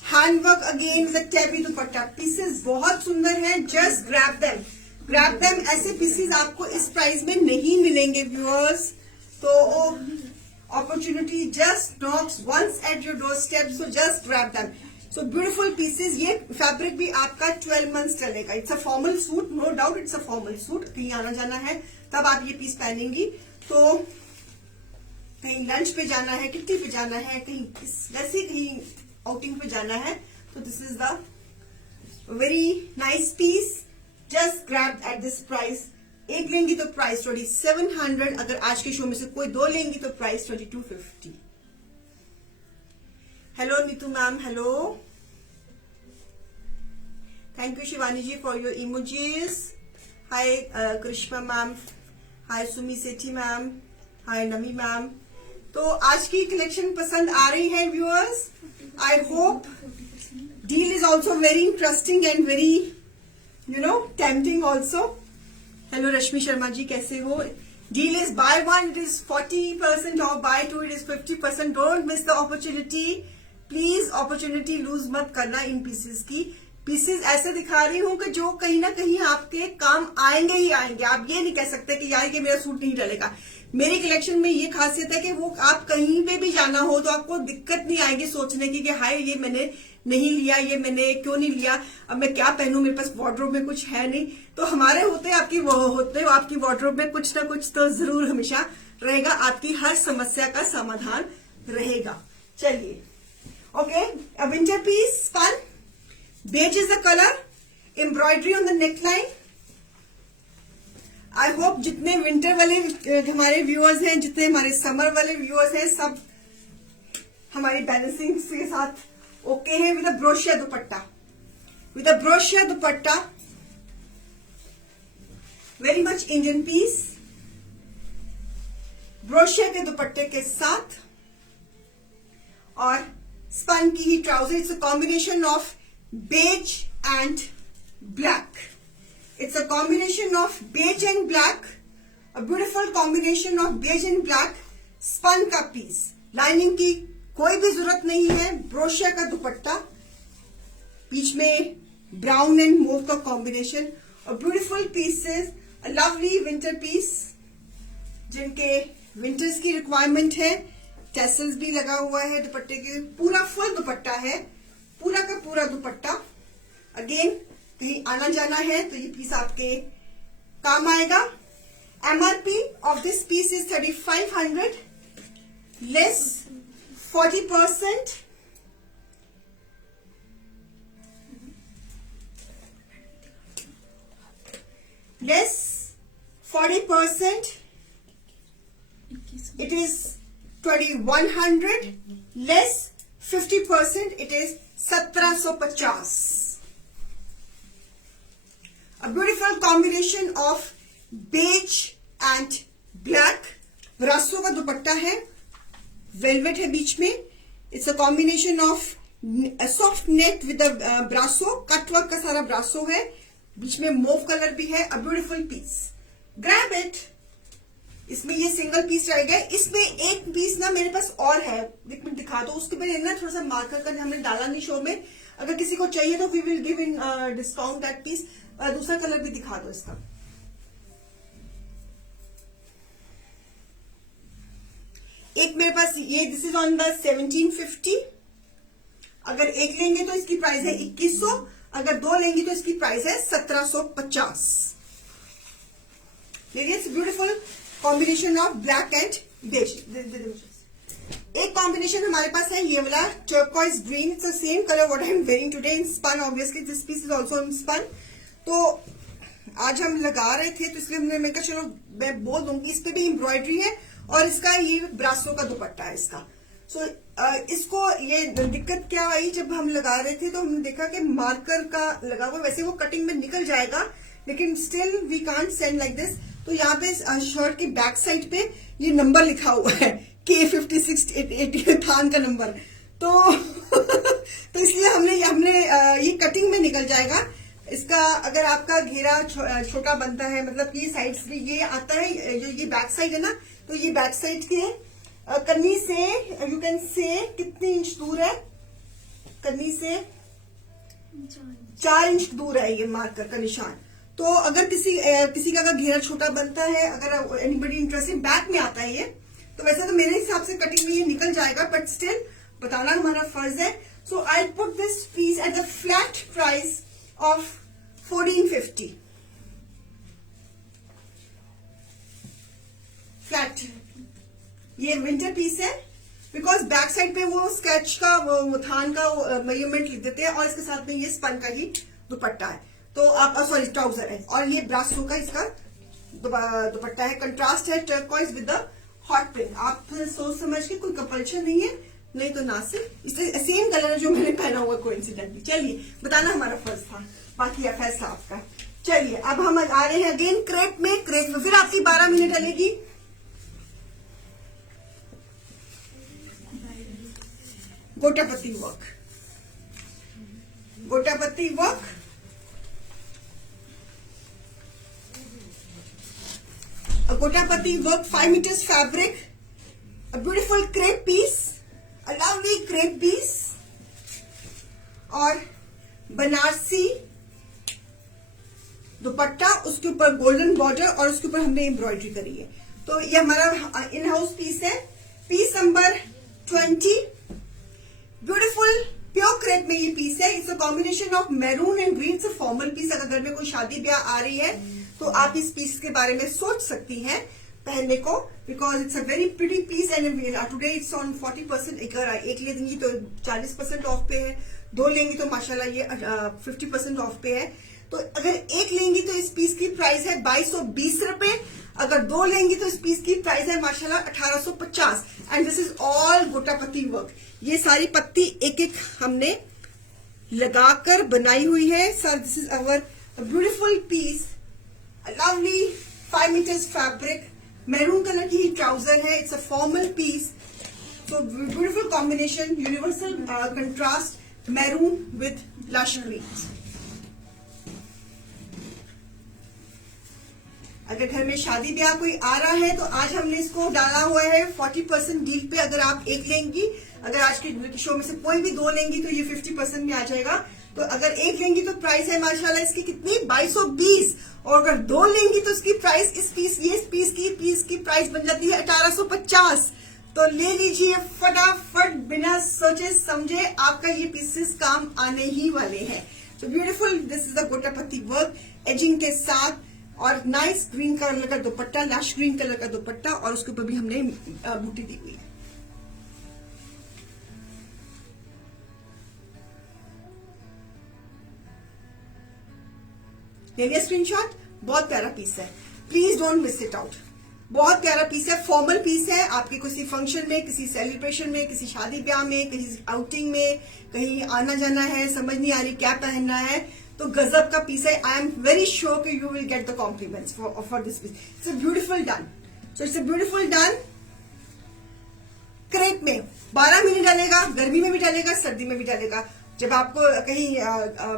handwork again with the tabby dupatta. Pieces बहुत सुंदर हैं, just grab them, grab them। ऐसे पीसेस आपको इस प्राइस में नहीं मिलेंगे व्यूअर्स, तो opportunity just knocks once at your doorstep, so just grab them। So beautiful pieces. ये फैब्रिक भी आपका 12 मंथ्स चलेगा। It's a formal suit, no doubt it's a formal suit. कहीं आना जाना है तब आप ये पीस पहनेंगी, तो कहीं लंच पे जाना है, किट्टी पे जाना है, कहीं वैसे कहीं आउटिंग पे जाना है, तो this is the very nice piece. Just grab at this price. एक लेंगी तो प्राइस 2700, अगर आज के शो में से कोई दो लेंगी तो price 2250। Hello Neetu ma'am, hello, thank you Shivani ji for your emojis. Hi Krishna ma'am, hi Sumi Sethi ma'am, hi Nami ma'am. तो आज की कलेक्शन पसंद आ रही है viewers? I hope deal is also very interesting and very tempting also. Hello Rashmi Sharma ji, कैसे हो? Deal is buy one it is 40% off, buy two it is 50%। Don't miss the opportunity please, opportunity lose मत करना इन pieces की। Pieces ऐसे दिखा रही हूं कि जो कहीं ना कहीं आपके काम आएंगे ही आएंगे। आप ये नहीं कह सकते कि यार ये मेरा सूट नहीं डलेगा। मेरी कलेक्शन में ये खासियत है कि वो आप कहीं पे भी जाना हो तो आपको दिक्कत नहीं आएगी सोचने की कि हाय ये मैंने नहीं लिया, ये मैंने क्यों नहीं लिया, अब मैं क्या पहनूं, मेरे पास वार्डरोब में कुछ है नहीं। तो हमारे होते आपकी आपकी वार्डरोब में कुछ ना कुछ तो जरूर हमेशा रहेगा, आपकी हर समस्या का समाधान रहेगा। चलिए, okay, a winter piece, fun. Beige is the color. Embroidery on the neckline. I hope जितने विंटर वाले हमारे व्यूअर्स हैं, जितने हमारे समर वाले व्यूअर्स हैं, सब हमारी बैलेंसिंग के साथ ओके है। With a brasso dupatta, with a brasso dupatta, very much Indian piece, brasso के दुपट्टे के साथ और स्पन की ही trouser. It's a combination of beige and black. It's a combination of beige and black, a beautiful combination of beige and black, spun का piece. Lining की कोई भी जरूरत नहीं है। ब्रोशिया का दुपट्टा, बीच में ब्राउन एंड मोव का कॉम्बिनेशन, और beautiful pieces, a lovely winter piece जिनके विंटर्स की रिक्वायरमेंट है। टेसल्स भी लगा हुआ है दुपट्टे के, पूरा फुल दुपट्टा है, पूरा का पूरा दुपट्टा। अगेन कहीं आना जाना है तो ये पीस आपके काम आएगा। MRP of this piece is 3500, less 40%, less 40%, it is 2100, less 50%, it is 1750। A beautiful combination of beige and black. ब्रासो का दुपट्टा है, वेलवेट है बीच में। It's a combination of soft net with brasso, cutwork का सारा ब्रासो है, बीच में मोव कलर भी है। A beautiful piece, grab it. इसमें ये सिंगल पीस रह गया। इसमें एक पीस ना मेरे पास और है, दिखा दो। उसके पहले ना थोड़ा सा मार्कर कर हमने डाला नहीं शो में, अगर किसी को चाहिए तो we will give in discount that piece. दूसरा कलर भी दिखा दो इसका। एक मेरे पास ये, दिस इज ऑन द 1750। अगर एक लेंगे तो इसकी प्राइस है 2100, अगर दो लेंगे तो इसकी प्राइस है 1750। It's beautiful combination of black and beige. एक कॉम्बिनेशन हमारे पास है ये वाला turquoise green. It's the same colour what I am wearing today in spun. Obviously this piece is also in spun. तो आज हम लगा रहे थे तो इसलिए मैं कहा चलो मैं बोल दूंगी। इस पे भी एम्ब्रॉयडरी है और इसका ये ब्रासो का दुपट्टा है इसका। सो इसको ये दिक्कत क्या आई, जब हम लगा रहे थे तो हमने देखा कि मार्कर का लगा हुआ, वैसे वो कटिंग में निकल जाएगा लेकिन still we can't send like this. तो यहाँ पे शर्ट की बैक साइड पे ये नंबर लिखा हुआ है K5680 थान का नंबर। तो तो इसलिए हमने ये कटिंग में निकल जाएगा इसका। अगर आपका घेरा छोटा बनता है, मतलब कि साइड से ये आता है, जो ये बैक साइड है ना, तो ये बैक साइड के कन्नी से यू कैन से कितनी इंच दूर है, कन्नी से 4 इंच दूर है ये मार्कर का निशान। तो अगर किसी का अगर घेरा छोटा बनता है, अगर एनीबडी इंटरेस्टेड, बैक में आता है ये, तो वैसे तो मेरे हिसाब से कटिंग में ये निकल जाएगा, बट स्टिल बताना हमारा फर्ज है। So I'll put this piece at the flat price of 1450. Flat ये विंटर पीस है, बिकॉज बैक साइड पे वो स्केच का वो थान का मेजरमेंट लिख देते हैं, और इसके साथ में ये स्पन का ही दुपट्टा है, तो आप सॉरी ट्राउजर है, और ये ब्रासो का इसका दुपट्टा है। कंट्रास्ट है turquoise with the hot pink. आप सोच समझ के, कोई कंपल्शन नहीं है, नहीं तो ना सिर्फ इससे सेम कलर है जो मैंने पहना हुआ कोइंसिडेंटली। चलिए, बताना हमारा फर्ज था, बाकी फैसला आपका। चलिए, अब हम आ रहे हैं अगेन क्रेप में। क्रेप में फिर आपकी 12 मिनट लगेगी। Gota patti work, gota patti work, a gota patti work 5 meters fabric, a beautiful crepe piece, a lovely crepe piece, और बनारसी दुपट्टा, उसके ऊपर गोल्डन बॉर्डर, और उसके ऊपर हमने एम्ब्रॉयडरी करी है। तो ये हमारा इन हाउस पीस है, piece number 20। Beautiful pure crepe में ये पीस है। It's a combination of maroon and green. से फॉर्मल पीस, अगर घर में कोई शादी ब्याह आ रही है तो आप इस पीस के बारे में सोच सकती हैं पहनने को, because it's a very pretty piece and today it's on 40%। एक ले देंगी तो 40% ऑफ पे है, 2 लेंगी तो माशाल्लाह ये 50% ऑफ पे है। तो अगर एक लेंगी तो इस पीस की प्राइस है 2220 रुपए, अगर 2 लेंगी तो इस पीस की प्राइस है माशाल्लाह 1850। And this is all gota patti work. ये सारी पत्ती एक एक हमने लगाकर बनाई हुई है। Sir, this is our beautiful piece, lovely 5 meters fabric, maroon colour की ही ट्राउजर है। It's a formal piece, so beautiful combination, universal contrast, maroon with lush green. अगर घर में शादी ब्याह कोई आ रहा है तो आज हमने इसको डाला हुआ है 40% डील पे। अगर आप एक लेंगी, अगर आज के शो में से कोई भी 2 लेंगी तो ये 50% में आ जाएगा। तो अगर एक लेंगी तो प्राइस है माशाल्लाह इसकी कितनी, 2220, और अगर 2 लेंगी तो इसकी प्राइस इस पीस की प्राइस बन जाती है 1850। तो ले लीजिए फटाफट, बिना सोचे समझे, आपका ये पीसेस काम आने ही वाले हैं। तो beautiful, this is the gota patti work, ageing के साथ, और नाइस ग्रीन कलर का दुपट्टा, लैश ग्रीन कलर का दुपट्टा, और उसके ऊपर भी हमने बूटी दी हुई है। ले लिया स्क्रीनशॉट? बहुत प्यारा पीस है, please don't miss it out. बहुत प्यारा पीस है, फॉर्मल पीस है। आपके किसी फंक्शन में, किसी सेलिब्रेशन में, किसी शादी ब्याह में, किसी आउटिंग में, कहीं आना जाना है, समझ नहीं आ रही क्या पहनना है, तो गजब का पीस है। आई एम वेरी श्योर कि you will get the compliments for this piece. It's a beautiful done. So it's a beautiful done. Crepe में 12 मिनट डालेगा, गर्मी में भी डालेगा, सर्दी में भी डालेगा। जब आपको कहीं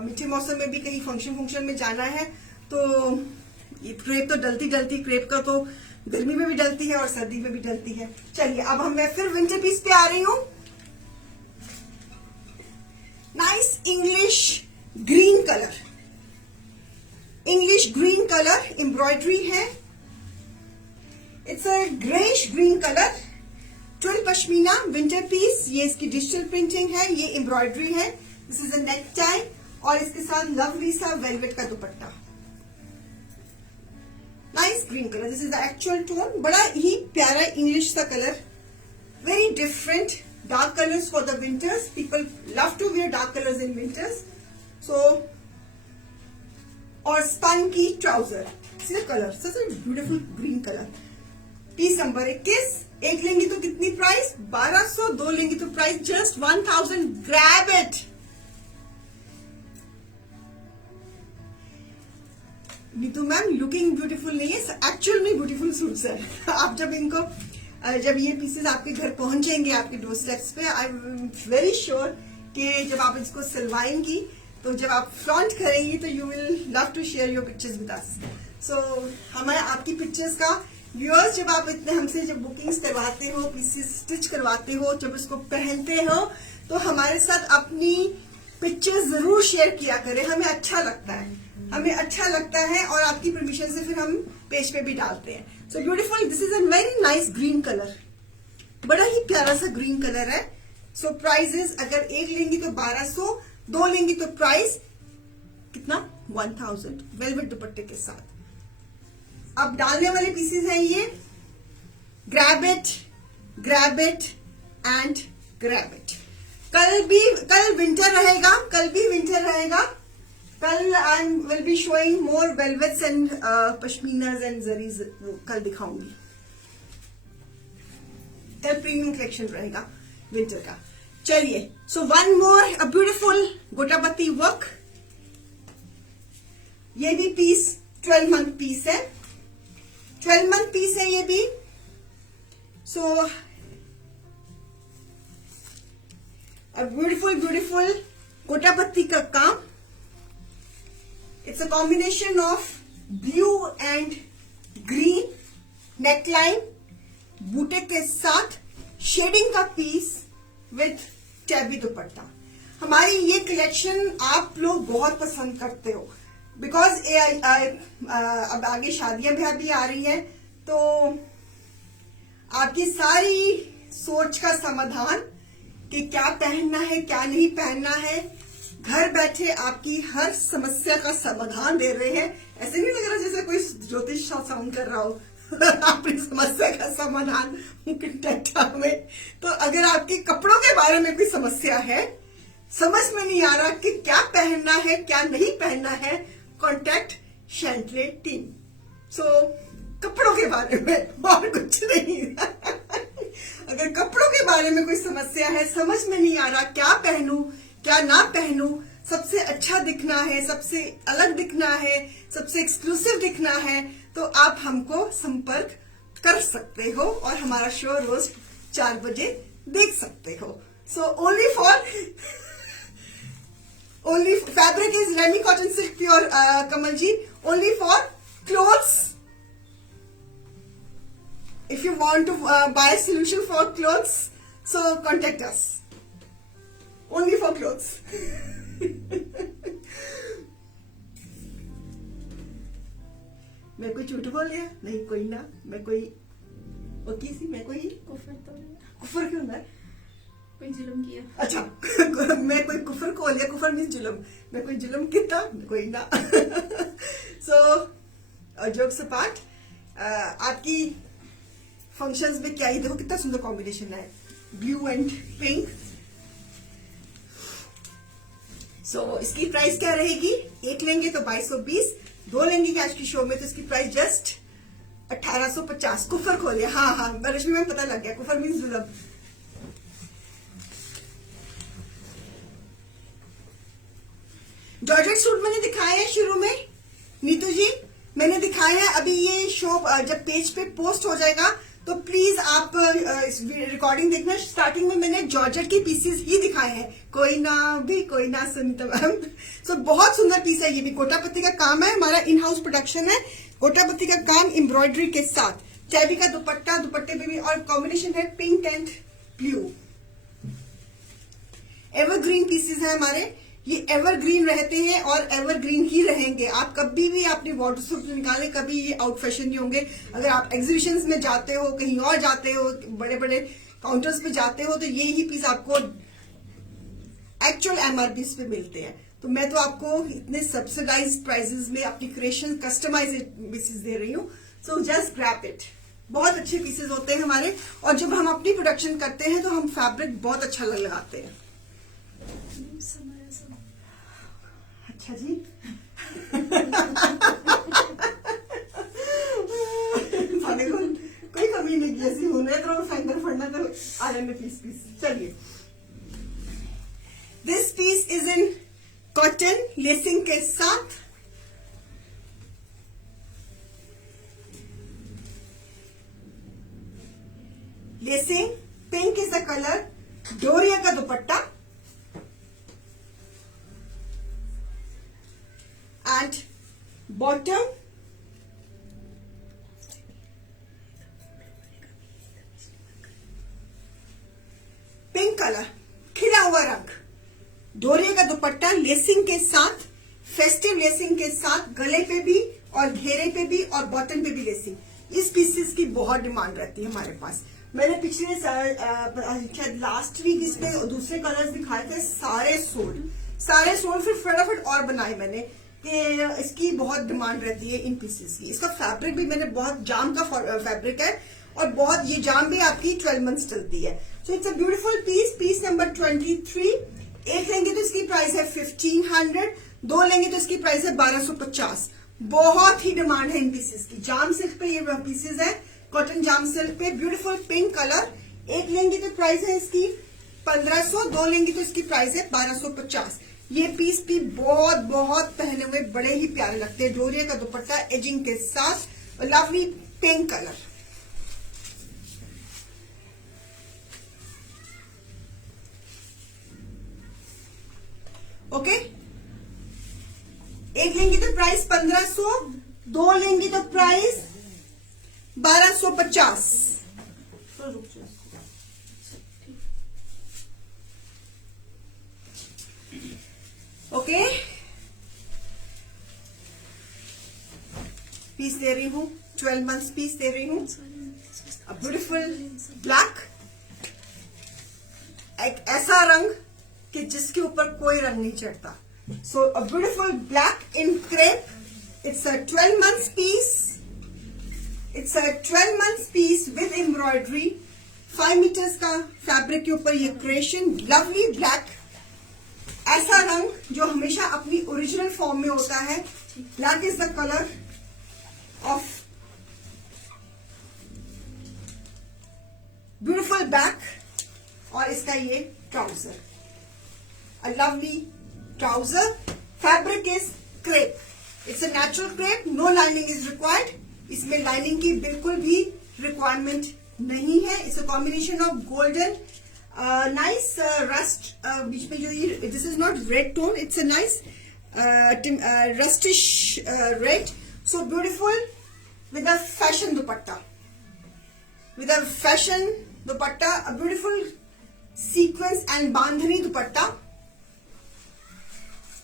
मीठे मौसम में भी कहीं फंक्शन में जाना है तो ये क्रेप तो डलती क्रेप का तो गर्मी में भी डलती है और सर्दी में भी डलती है। चलिए, अब मैं फिर विंटर पीस पे आ रही हूं। Nice English green colour, English green colour, embroidery है। It's a greyish green colour, twill pashmina winter piece. ये इसकी डिजिटल प्रिंटिंग है, ये एम्ब्रॉयडरी है। This is a neck tie, और इसके साथ लवली सा वेलवेट का दुपट्टा। Nice green colour, this is the actual tone. बड़ा ही प्यारा इंग्लिश सा colour, very different. Dark colours for the winters, people love to wear dark colours in winters. So, और स्पन की ट्राउजर, सिर्फ colour, such beautiful green colour. Piece number 21। एक लेंगी तो कितनी प्राइस, 1200, 2 लेंगी तो price just 1000। Grab it. Neetu ma'am, looking beautiful नहीं है, एक्चुअल में ब्यूटीफुल सूट्स है। आप जब ये पीसेस आपके घर पहुंचेंगे, आपके डोर स्टेप्स पे, आई एम वेरी श्योर कि जब आप इसको सिलवाएंगी, तो जब आप फ्रंट करेंगी, तो you will love to share your pictures with us. So हमें आपकी पिक्चर्स का व्यूअर्स, जब आप इतने हमसे जब बुकिंग्स करवाते हो, पीसेस स्टिच करवाते हो, जब इसको पहनते हो, तो हमारे साथ अपनी पिक्चर्स जरूर शेयर किया करें। हमें अच्छा लगता है, हमें अच्छा लगता है, और आपकी परमिशन से फिर हम पेज पे भी डालते हैं। सो beautiful, this is a very nice green colour, बड़ा ही प्यारा सा ग्रीन कलर है। सो प्राइजेस अगर एक लेंगी तो 1200, 2 लेंगी तो प्राइस कितना 1000 वेलवेट दुपट्टे के साथ। अब डालने वाले पीसेस हैं ये, grab it and grab it. कल विंटर रहेगा, कल I will be showing more velvets and pashminas and zaris, कल दिखाऊंगी। कल प्रीमियम कलेक्शन रहेगा विंटर का। चलिए, so one more a beautiful gotapatti work. ये भी पीस 12 मंथ पीस है, 12 मंथ पीस है ये भी। सो अ ब्यूटिफुल गोटापत्ती का काम। It's a combination of blue and green neckline, बूटे के साथ शेडिंग का पीस विथ टैबी दुपट्टा। हमारी ये कलेक्शन आप लोग बहुत पसंद करते हो, बिकॉज अब आगे शादियां भी आ रही हैं, तो आपकी सारी सोच का समाधान कि क्या पहनना है क्या नहीं पहनना है, घर बैठे आपकी हर समस्या का समाधान दे रहे हैं। ऐसे नहीं लग रहा जैसे कोई ज्योतिष साउंड कर रहा हो अपनी समस्या का समाधान कॉन्टैक्ट हमें। तो अगर आपके कपड़ों के बारे में कोई समस्या है, समझ में नहीं आ रहा कि क्या पहनना है क्या नहीं पहनना है, कॉन्टैक्ट शैंटले टीम। सो कपड़ों के बारे में और कुछ नहीं अगर कपड़ों के बारे में कोई समस्या है, समझ में नहीं आ रहा क्या पहनूं क्या ना पहनूं, सबसे अच्छा दिखना है, सबसे अलग दिखना है, सबसे एक्सक्लूसिव दिखना है, तो आप हमको संपर्क कर सकते हो और हमारा शो रोज 4 बजे देख सकते हो। So only fabric is ramie cotton silk pure, Kamal ji, only for clothes. If you want to buy solution for clothes, so contact us. Only for clothes. मैं कोई झूठ बोल गया? नहीं, कोई ना, मैं कोई मैं कोई कुफर क्यों ना, कोई जुल्म किया। अच्छा मैं कोई कुफर को लिया, कुफर मीन्स जुल्म, मैं कोई जुल्म किया कोई ना सो जोक्स अपार्ट, आपकी फंक्शंस में क्या ही देखो कितना सुंदर कॉम्बिनेशन है, ब्लू एंड पिंक। सो इसकी प्राइस क्या रहेगी? एक लेंगे तो 2220, 2 लेंगे आज की शो में तो इसकी प्राइस जस्ट 1850। कुफर खोलिए, हाँ रश्मि में पता लग गया, कुफर मीन्स जुल्म। जॉर्जेट सूट मैंने दिखाया है शुरू में, नीतू जी मैंने दिखाया है। अभी ये शो जब पेज पे पोस्ट हो जाएगा तो प्लीज आप इस रिकॉर्डिंग देखना। स्टार्टिंग में मैंने जॉर्जेट के पीसेस ही दिखाए हैं, कोई ना सुनीता मैम। सो बहुत सुंदर पीस है, ये भी गोटापत्ती का काम है, हमारा इन हाउस प्रोडक्शन है। गोटापत्ती का काम एम्ब्रॉयडरी के साथ, टैबी का दुपट्टा, दुपट्टे पे भी, और कॉम्बिनेशन है pink and blue. Evergreen pieces है हमारे, ये एवरग्रीन रहते हैं और एवरग्रीन ही रहेंगे। आप कभी भी अपने वार्डरोब से निकालें, कभी ये आउट फैशन नहीं होंगे। अगर आप एग्जीबिशंस में जाते हो, कहीं और जाते हो, बड़े बड़े काउंटर्स पे जाते हो, तो ये ही पीस आपको एक्चुअल एमआरपी पे मिलते हैं। तो मैं तो आपको इतने सब्सिडाइज्ड प्राइसेस में अपनी क्रिएशन कस्टमाइज्ड पीसेस दे रही हूँ। सो जस्ट ग्रैब इट। बहुत अच्छे पीसेस होते हैं हमारे, और जब हम अपनी प्रोडक्शन करते हैं तो हम फैब्रिक बहुत अच्छा लगाते हैं। अच्छा जी कोई कमी नहीं की ऐसी होने तो फैंगर फड़ना तो आ जाएंगे पीस। चलिए, this piece is in cotton lacing के साथ। Lacing, pink is the colour, doria का dupatta and bottom pink colour, खिला हुआ रंग, डोरिया का दुपट्टा लेसिंग के साथ, फेस्टिव लेसिंग के साथ, गले पे भी और घेरे पे भी और बॉटम पे भी लेसिंग। इस पीसेस की बहुत डिमांड रहती है हमारे पास। मैंने पिछले शायद लास्ट वीक इसमें दूसरे कलर्स दिखाए थे, सारे सोल्ड। फिर फटाफट और बनाए मैंने कि इसकी बहुत डिमांड रहती है इन पीसेस की। इसका फैब्रिक भी मैंने बहुत जाम का फैब्रिक है और बहुत ये जाम भी आपकी 12 मंथ्स चलती है। So it's a beautiful piece number 23। एक लेंगे तो इसकी प्राइस है 1500, दो लेंगे तो इसकी प्राइस है 1250। बहुत ही डिमांड है इन पीसेस की। जाम सिल्क पे ये पीसेस है, कॉटन जाम सिल्क पे, ब्यूटीफुल पिंक कलर। एक लेंगे तो प्राइस है इसकी 1500, दो लेंगे तो इसकी प्राइस है 1250। ये पीस भी बहुत पहने हुए बड़े ही प्यारे लगते हैं। डोरिया का दुपट्टा एजिंग के साथ, लवली पिंक कलर। ओके, एक लेंगे तो प्राइस 1500, दो लेंगे तो प्राइस 1250। ओके, पीस दे रही हूं, 12 मंथ्स पीस दे रही हूं। ब्यूटीफुल ब्लैक, एक ऐसा रंग कि जिसके ऊपर कोई रंग नहीं चढ़ता। So a beautiful black in crepe. It's a 12 months piece. It's a 12 months piece with embroidery. 5 metres का फैब्रिक के ऊपर ये क्रिएशन, लवली ब्लैक, ऐसा रंग जो हमेशा अपनी ओरिजिनल फॉर्म में होता है। Black is the colour of beautiful back, और इसका ये trouser, a lovely trouser. Fabric is crepe, it's a natural crepe, no lining is required. इसमें लाइनिंग की बिल्कुल भी रिक्वायरमेंट नहीं है। It's a combination of golden nice rust, बीच में जो ये, this is not red tone, it's a nice rustish red. So beautiful with a fashion dupatta, with a fashion dupatta, a beautiful sequence and bandhani dupatta.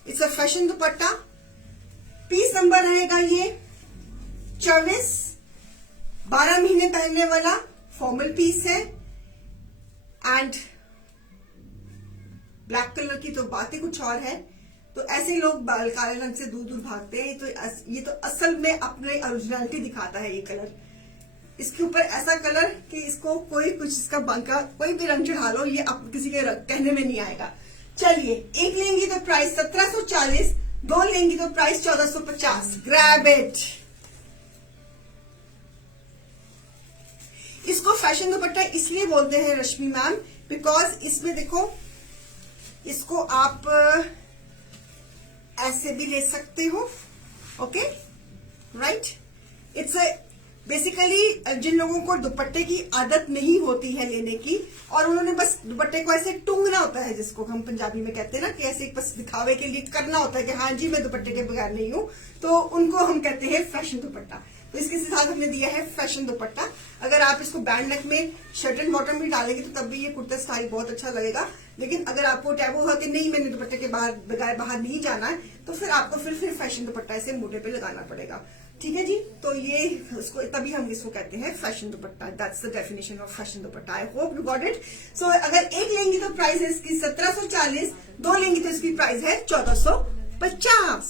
It's a fashion dupatta. Piece number रहेगा ये 24, 12 महीने पहनने वाला formal piece है। And black colour की तो बात ही कुछ और है। तो ऐसे लोग काले रंग से दूर दूर भागते हैं। ये तो असल में अपने ओरिजिनलिटी दिखाता है ये कलर। इसके ऊपर ऐसा कलर कि इसको कोई कुछ इसका बंका कोई भी रंग चढ़ा लो, ये अब किसी के कहने में नहीं आएगा। चलिए, एक लेंगी तो प्राइस 1740, दो लेंगी तो प्राइस 1450। Grab it. इसको फैशन दुपट्टा इसलिए बोलते हैं रश्मि मैम, बिकॉज इसमें देखो, इसको आप ऐसे भी ले सकते हो। Okay, right. इट्स बेसिकली जिन लोगों को दुपट्टे की आदत नहीं होती है लेने की, और उन्होंने बस दुपट्टे को ऐसे टूंगना होता है, जिसको हम पंजाबी में कहते हैं ना, कि ऐसे बस दिखावे के लिए करना होता है कि हाँ जी मैं दुपट्टे के बगैर नहीं हूं, तो उनको हम कहते हैं फैशन दुपट्टा। तो इसके साथ हमने दिया है फैशन दुपट्टा। अगर आप इसको बैंड नेक में शर्ट एंड बॉटम भी डालेंगे तो तब भी ये कुर्ता स्टाइल बहुत अच्छा लगेगा। लेकिन अगर आपको टैबू है कि नहीं मैंने दुपट्टे के बगैर बाहर नहीं जाना है, तो फिर आपको फिर फैशन दुपट्टा ऐसे मोटे पे लगाना पड़ेगा। ठीक है जी, तो ये उसको तभी हम इसको कहते हैं फैशन दुपट्टा। That's the definition of fashion dupatta. I hope you got it. So अगर एक लेंगी तो प्राइस है इसकी 1740, दो लेंगी तो इसकी प्राइस है 1450।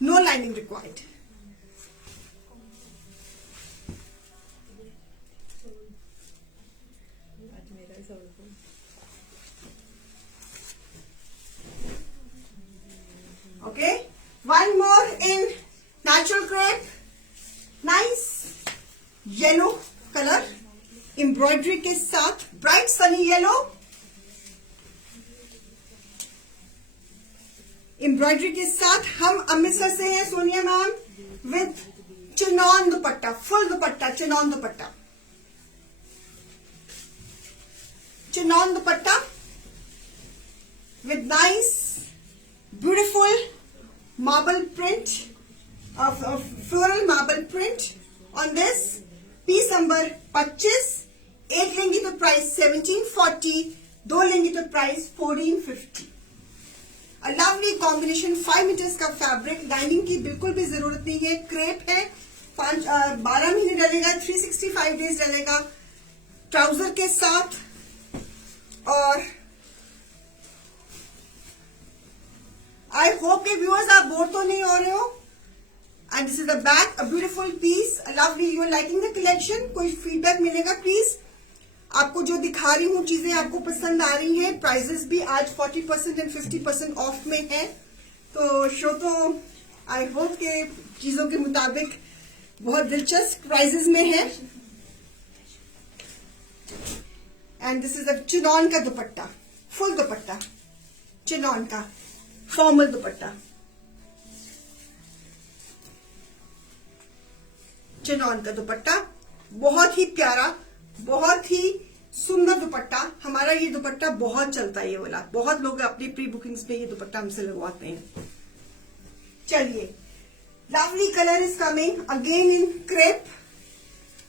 No lining required. Okay, one more in natural crepe, nice yellow color, embroidery के साथ, bright sunny yellow, embroidery के साथ। हम अमृतसर से हैं Sonia ma'am, with chinon dupatta, full dupatta, chinon dupatta, chinon dupatta with nice beautiful marble print of floral marble print on this. Piece number 25। एक लेंगी तो प्राइस 1740, दो लेंगी तो प्राइस 1450। लवली कॉम्बिनेशन 5 मीटर्स का फैब्रिक, लाइनिंग की बिल्कुल भी जरूरत नहीं है, क्रेप है, 12 महीने डलेगा, 365 डेज डलेगा ट्राउजर के साथ। और आई होप के व्यूअर्स आप बोर तो नहीं हो रहे हो। And this is the back, a beautiful piece, lovely, you are liking the collection. कोई फीडबैक मिलेगा प्लीज। आपको जो दिखा रही हूँ चीजें आपको पसंद आ रही हैं। प्राइजेस भी आज 40% एंड 50% ऑफ में है, तो शो तो आई होप के चीजों के मुताबिक बहुत दिलचस्प प्राइजेस में है। And this is a chinon का दुपट्टा, फुल दुपट्टा, चिनॉन का फॉर्मल दुपट्टा, चिनॉन का दुपट्टा, बहुत ही प्यारा, बहुत ही सुंदर दुपट्टा। हमारा ये दुपट्टा बहुत चलता है, ये वाला बहुत लोग अपनी प्री बुकिंग्स में ये दुपट्टा हमसे लगवाते हैं। चलिए, lovely colour is coming again in crepe.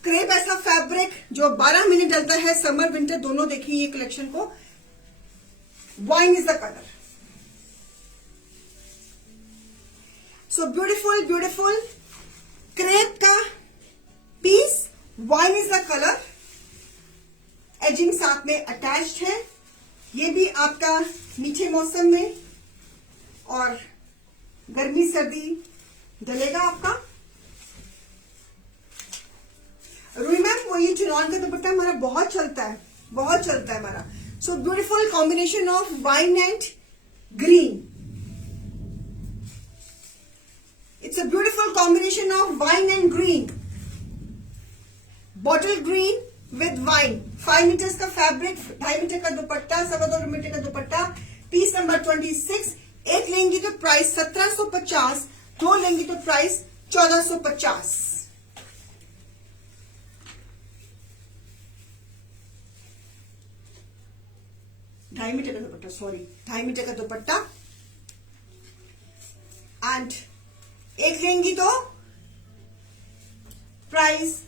Crepe ऐसा फैब्रिक जो 12 महीने डलता है, समर विंटर दोनों। देखिए ये कलेक्शन को, wine is the colour, so beautiful beautiful crepe का piece, wine is the colour, edging साथ में अटैच्ड है। ये भी आपका मीठे मौसम में और गर्मी सर्दी डलेगा आपका। रुई मैम, वो ये चिनॉन का दुपट्टा हमारा बहुत चलता है, बहुत चलता है हमारा। So beautiful combination of wine and green, it's a beautiful combination of wine and green, bottle green with wine. 5 metres का फैब्रिक, 2.5 मीटर का दुपट्टा, 2.25 मीटर का दुपट्टा, पीस नंबर 26। एक लेंगी तो प्राइस 1750, 2 लेंगी तो प्राइस 1450। ढाई मीटर का दुपट्टा, सॉरी 2.5 मीटर का दुपट्टा। एंड एक लेंगी तो प्राइस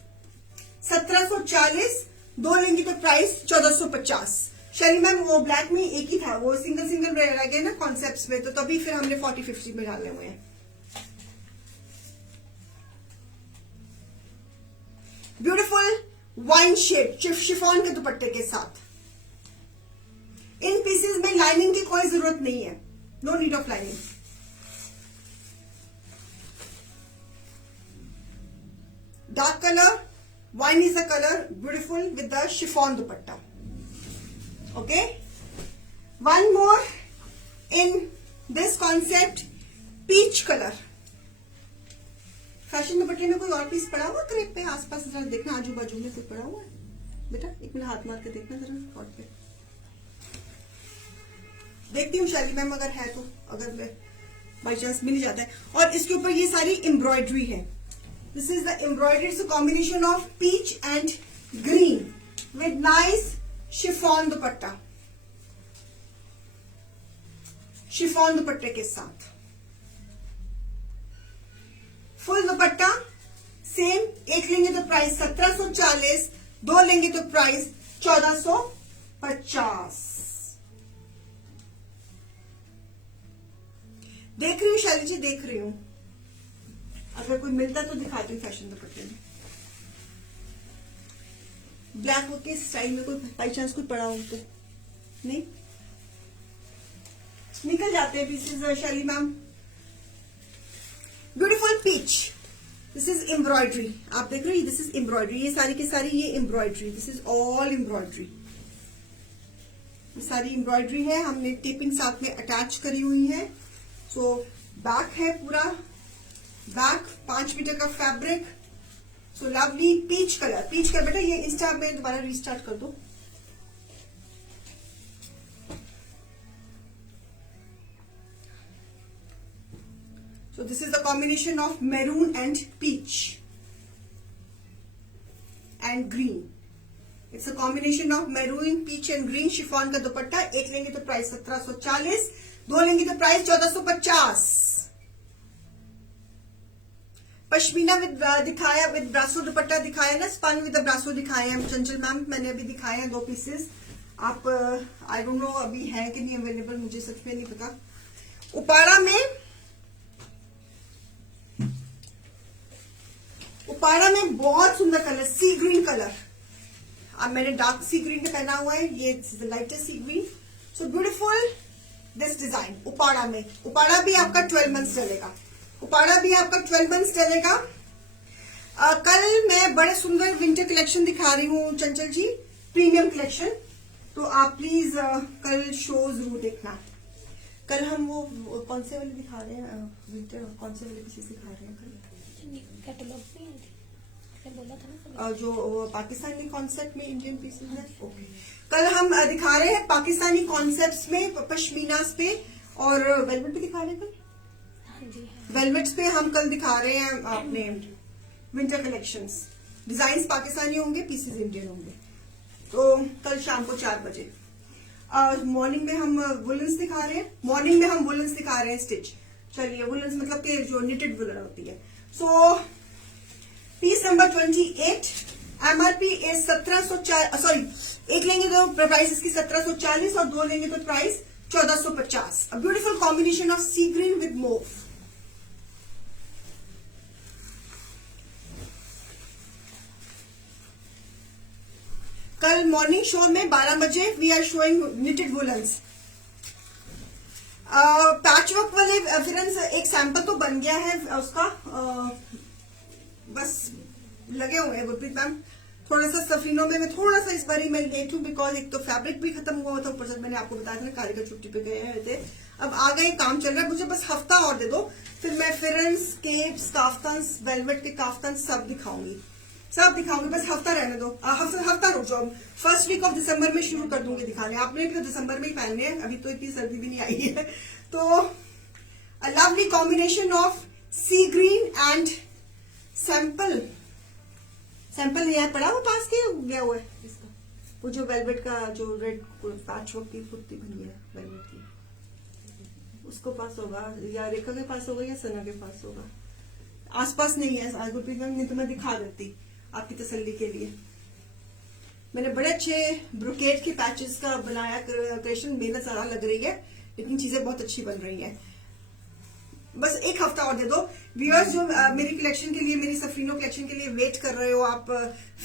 1740, 2 लेंगी तो प्राइस 1450। शरी मैम, वो ब्लैक में एक ही था, वो सिंगल सिंगल रह गया ना कॉन्सेप्ट्स में, तो तभी फिर हमने 40-50 में डाले हुए हैं। ब्यूटीफुल वाइन शेड शिफॉन के दुपट्टे के साथ। इन पीसेस में लाइनिंग की कोई जरूरत नहीं है, no need of lining. Dark colour, wine is the color, beautiful with the chiffon dupatta. Okay, one more in this concept, peach color. Fashion दुपट्टे में कोई और पीस पड़ा हुआ क्रेप पे आसपास? जरा देखना, आजू बाजू में कोई पड़ा हुआ है बेटा? एक मिनट हाथ मार के देखना जरा और पे। देखती हूँ शैली मैम अगर है तो, अगर बाई चांस मिल जाता है। और इसके ऊपर ये सारी एम्ब्रॉयडरी है। This is the embroidery. It's a combination of peach and green with nice chiffon dupatta, chiffon दुपट्टे के साथ। फुल दुपट्टा सेम, एक लेंगे तो प्राइस 1740, 2 लेंगे तो प्राइस 1450। देख रही हूँ शैली जी, देख रही हूँ, अगर कोई मिलता तो दिखाती हूँ फैशन दुपट्टे में। ब्लैक होके स्टाइल में कोई बाई चांस कोई पड़ा हो तो नहीं, निकल जाते हैं pieces. Shaily ma'am, beautiful peach, this is embroidery, आप देख रहे हो, दिस इज एम्ब्रॉयडरी, ये सारी की सारी ये embroidery, this is all embroidery, ये सारी एम्ब्रॉयडरी है। हमने टेपिंग साथ में अटैच करी हुई है। सो बैक है पूरा, बैक 5 मीटर का fabric. So lovely peach colour, peach colour बेटा ये इंस्टा में दोबारा रीस्टार्ट कर दो। So this is the combination of maroon and peach and green. It's a combination of maroon, peach and green chiffon का दुपट्टा। एक लेंगे तो प्राइस 1740, 2 लेंगे तो प्राइस 1450। पश्मीना विद दिखाया, विद ब्रासो दुपट्टा दिखाया ना, स्पन विद ब्रासो दिखाया है चंचल मैम, मैंने अभी दिखाया है 2 पीसेस। आप आई डोंट नो अभी है कि नहीं अवेलेबल, मुझे सच में नहीं पता। उपाड़ा में बहुत सुंदर कलर, सी ग्रीन कलर। अब मैंने डार्क सी ग्रीन में पहना हुआ है, ये lighter sea green. So beautiful this design. Uppada भी आपका 12 मंथ्स चलेगा। कल मैं बड़े सुंदर विंटर कलेक्शन दिखा रही हूँ चंचल जी, प्रीमियम कलेक्शन। तो आप प्लीज कल शो जरूर देखना। कल हम वो कौन से वाले दिखा रहे हैं, विंटर कौन से वाले पीसेस दिखा रहे हैं कल? कैटलॉग में आई थी, आपने बोला था ना जो पाकिस्तानी कॉन्सेप्ट में इंडियन पीसेस है। ओके, कल हम दिखा रहे हैं पाकिस्तानी कॉन्सेप्ट्स में पश्मीनास पे और वेलवेट पे दिखा रहे हैं कल। हाँ जी, वेलवेट्स पे हम कल दिखा रहे हैं अपने विंटर कलेक्शंस। डिजाइन पाकिस्तानी होंगे, पीसेस इंडियन होंगे। तो कल शाम को 4 बजे। मॉर्निंग में हम वुलन्स दिखा रहे हैं, स्टिच। चलिए, वुलन्स मतलब कि जो निटेड वुलन होती है। So piece number 28, MRP is 1740। Sorry, एक लेंगे तो प्राइस इसकी 1740 और 2 लेंगे तो price 1450। A beautiful combination of sea green with mauve. कल मॉर्निंग शो में 12 बजे we are showing knitted woollens. Patchwork वाले फ्रेंड्स एक सैंपल तो बन गया है उसका, बस लगे हुए हैं गुरप्रीत मैम। थोड़ा सा सफरीनों में मैं थोड़ा सा इस बारी मैं लेट हूँ, बिकॉज एक तो फैब्रिक भी खत्म हुआ था, ऊपर से मैंने आपको बताया था ना कारीगर छुट्टी पे गए हैं थे। अब आ गए, काम चल रहा है, मुझे बस हफ्ता और दे दो, फिर मैं फिरन्स, केप्स, काफ्तान्स, वेलवेट के काफ्तान सब दिखाऊंगी। बस हफ्ता रहने दो, हफ्ता रुक जाओ। फर्स्ट वीक ऑफ दिसंबर में शुरू कर दूंगी दिखाने। आपने भी तो दिसंबर में ही पहनने हैं, अभी तो इतनी सर्दी भी नहीं आई है। तो a lovely combination of sea green and sample यहाँ पड़ा हुआ पास के गया हुआ है इसका। वो जो वेलवेट का जो रेड पैचवर्क की कुर्ती बनी है वेलवेट की, उसको पास होगा या रेखा के पास होगा या सना के पास होगा। आसपास नहीं है गुरप्रीत मैम, नहीं तो मैं दिखा देती आपकी तसल्ली के लिए। मैंने बड़े अच्छे ब्रोकेट के पैचेस का बनाया क्रिएशन, मेहनत ज्यादा लग रही है लेकिन चीजें बहुत अच्छी बन रही हैं। बस एक हफ्ता और दे दो व्यूअर्स। जो मेरी कलेक्शन के लिए, मेरी सफरीनो कलेक्शन के लिए वेट कर रहे हो आप,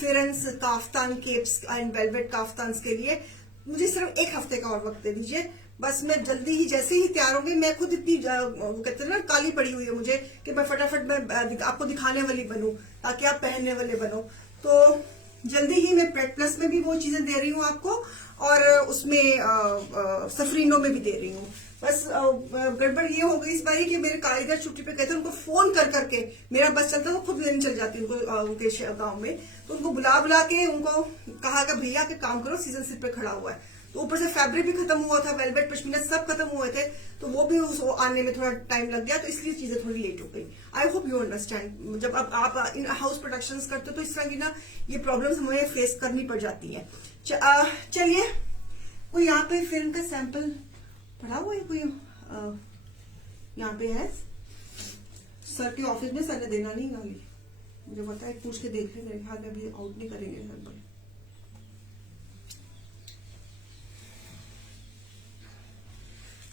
फिरन्स, काफ्तान, केप्स एंड वेलवेट काफ्तान्स के लिए, मुझे सिर्फ एक हफ्ते का और वक्त दे दीजिए। बस मैं जल्दी ही, जैसे ही तैयार होंगी, मैं खुद इतनी वो कहते हैं ना काली पड़ी हुई है मुझे कि मैं फटाफट मैं आपको दिखाने वाली बनूं ताकि आप पहनने वाले बनो। तो जल्दी ही मैं प्रेट प्लस में भी वो चीजें दे रही हूँ आपको और उसमें सफरीनो में भी दे रही हूँ। बस गड़बड़ ये हो गई इस बारी कि मेरे कारीगर छुट्टी पे गए थे, उनको फोन कर करके मेरा बस चलता तो खुद लेने चल जाती उनको उनके गांव में। तो उनको बुला के उनको कहा कि भैया के काम करो, सीजन सिर पे खड़ा हुआ है। तो ऊपर से फैब्रिक भी खत्म हुआ था, वेलवेट पश्मीना सब खत्म हुए थे, तो वो भी आने में थोड़ा टाइम लग गया, तो इसलिए चीजें थोड़ी लेट हो गई। आई होप यू अंडरस्टैंड। जब आप इन हाउस प्रोडक्शंस करते हो तो इस तरह की ना ये प्रॉब्लम्स हमें फेस करनी पड़ जाती है। चलिए, कोई यहाँ पे फिल्म का सैंपल पड़ा हुआ है, कोई यहाँ पे है सर के ऑफिस में, सर ने देना नहीं गाली, मुझे पता है, पूछ के देख ले, मेरे ख्याल में अभी आउट नहीं करेंगे सैंपल।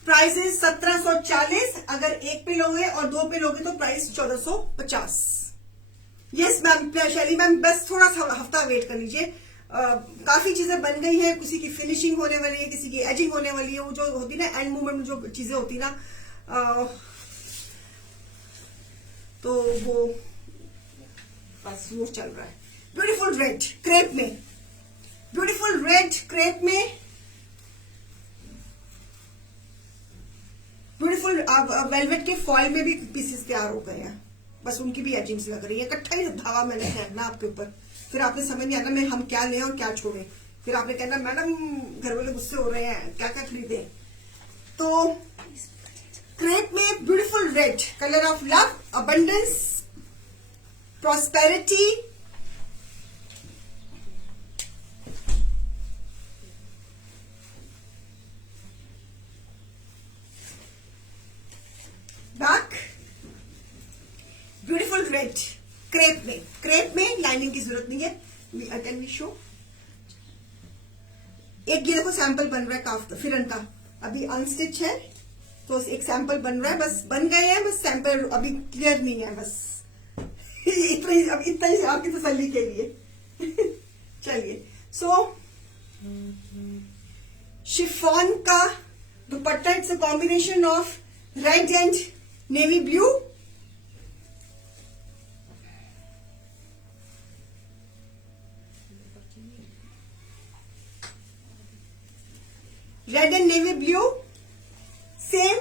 प्राइस इज 1740, अगर एक पे लोगे और 2 पे लोगे तो price 1450। Yes ma'am, Shaili ma'am, बस थोड़ा सा हफ्ता वेट कर लीजिए। काफी चीजें बन गई हैं, किसी की फिनिशिंग होने वाली है, किसी की एजिंग होने वाली है, वो जो होती ना एंड मूवमेंट में जो चीजें होती ना, तो वो बस वो चल रहा है। ब्यूटीफुल रेड क्रेप में, ब्यूटीफुल वेलवेट के फॉइल में भी पीसेस तैयार हो गए हैं, बस उनकी भी एजिंग्स लग रही है। इकट्ठा ही धावा मैंने फेंकना आपके ऊपर, फिर आपने समझ नहीं आना मैं हम क्या लें और क्या छोड़ें, फिर आपने कहना मैडम घर वाले गुस्से हो रहे हैं, क्या क्या खरीदे। तो क्रेप में beautiful red, colour of love, abundance, prosperity, back, beautiful red crepe में लाइनिंग की जरूरत नहीं है। कैन वी शो, एक ये देखो सैंपल बन रहा है फिरन का, अभी अनस्टिच है, तो एक सैंपल बन रहा है, बस बन गए हैं, बस सैंपल अभी क्लियर नहीं है, बस इतना ही आपकी तसल्ली के लिए। चलिए, सो शिफॉन का दुपट्टा, it's a combination of red and navy blue. Red and navy blue, same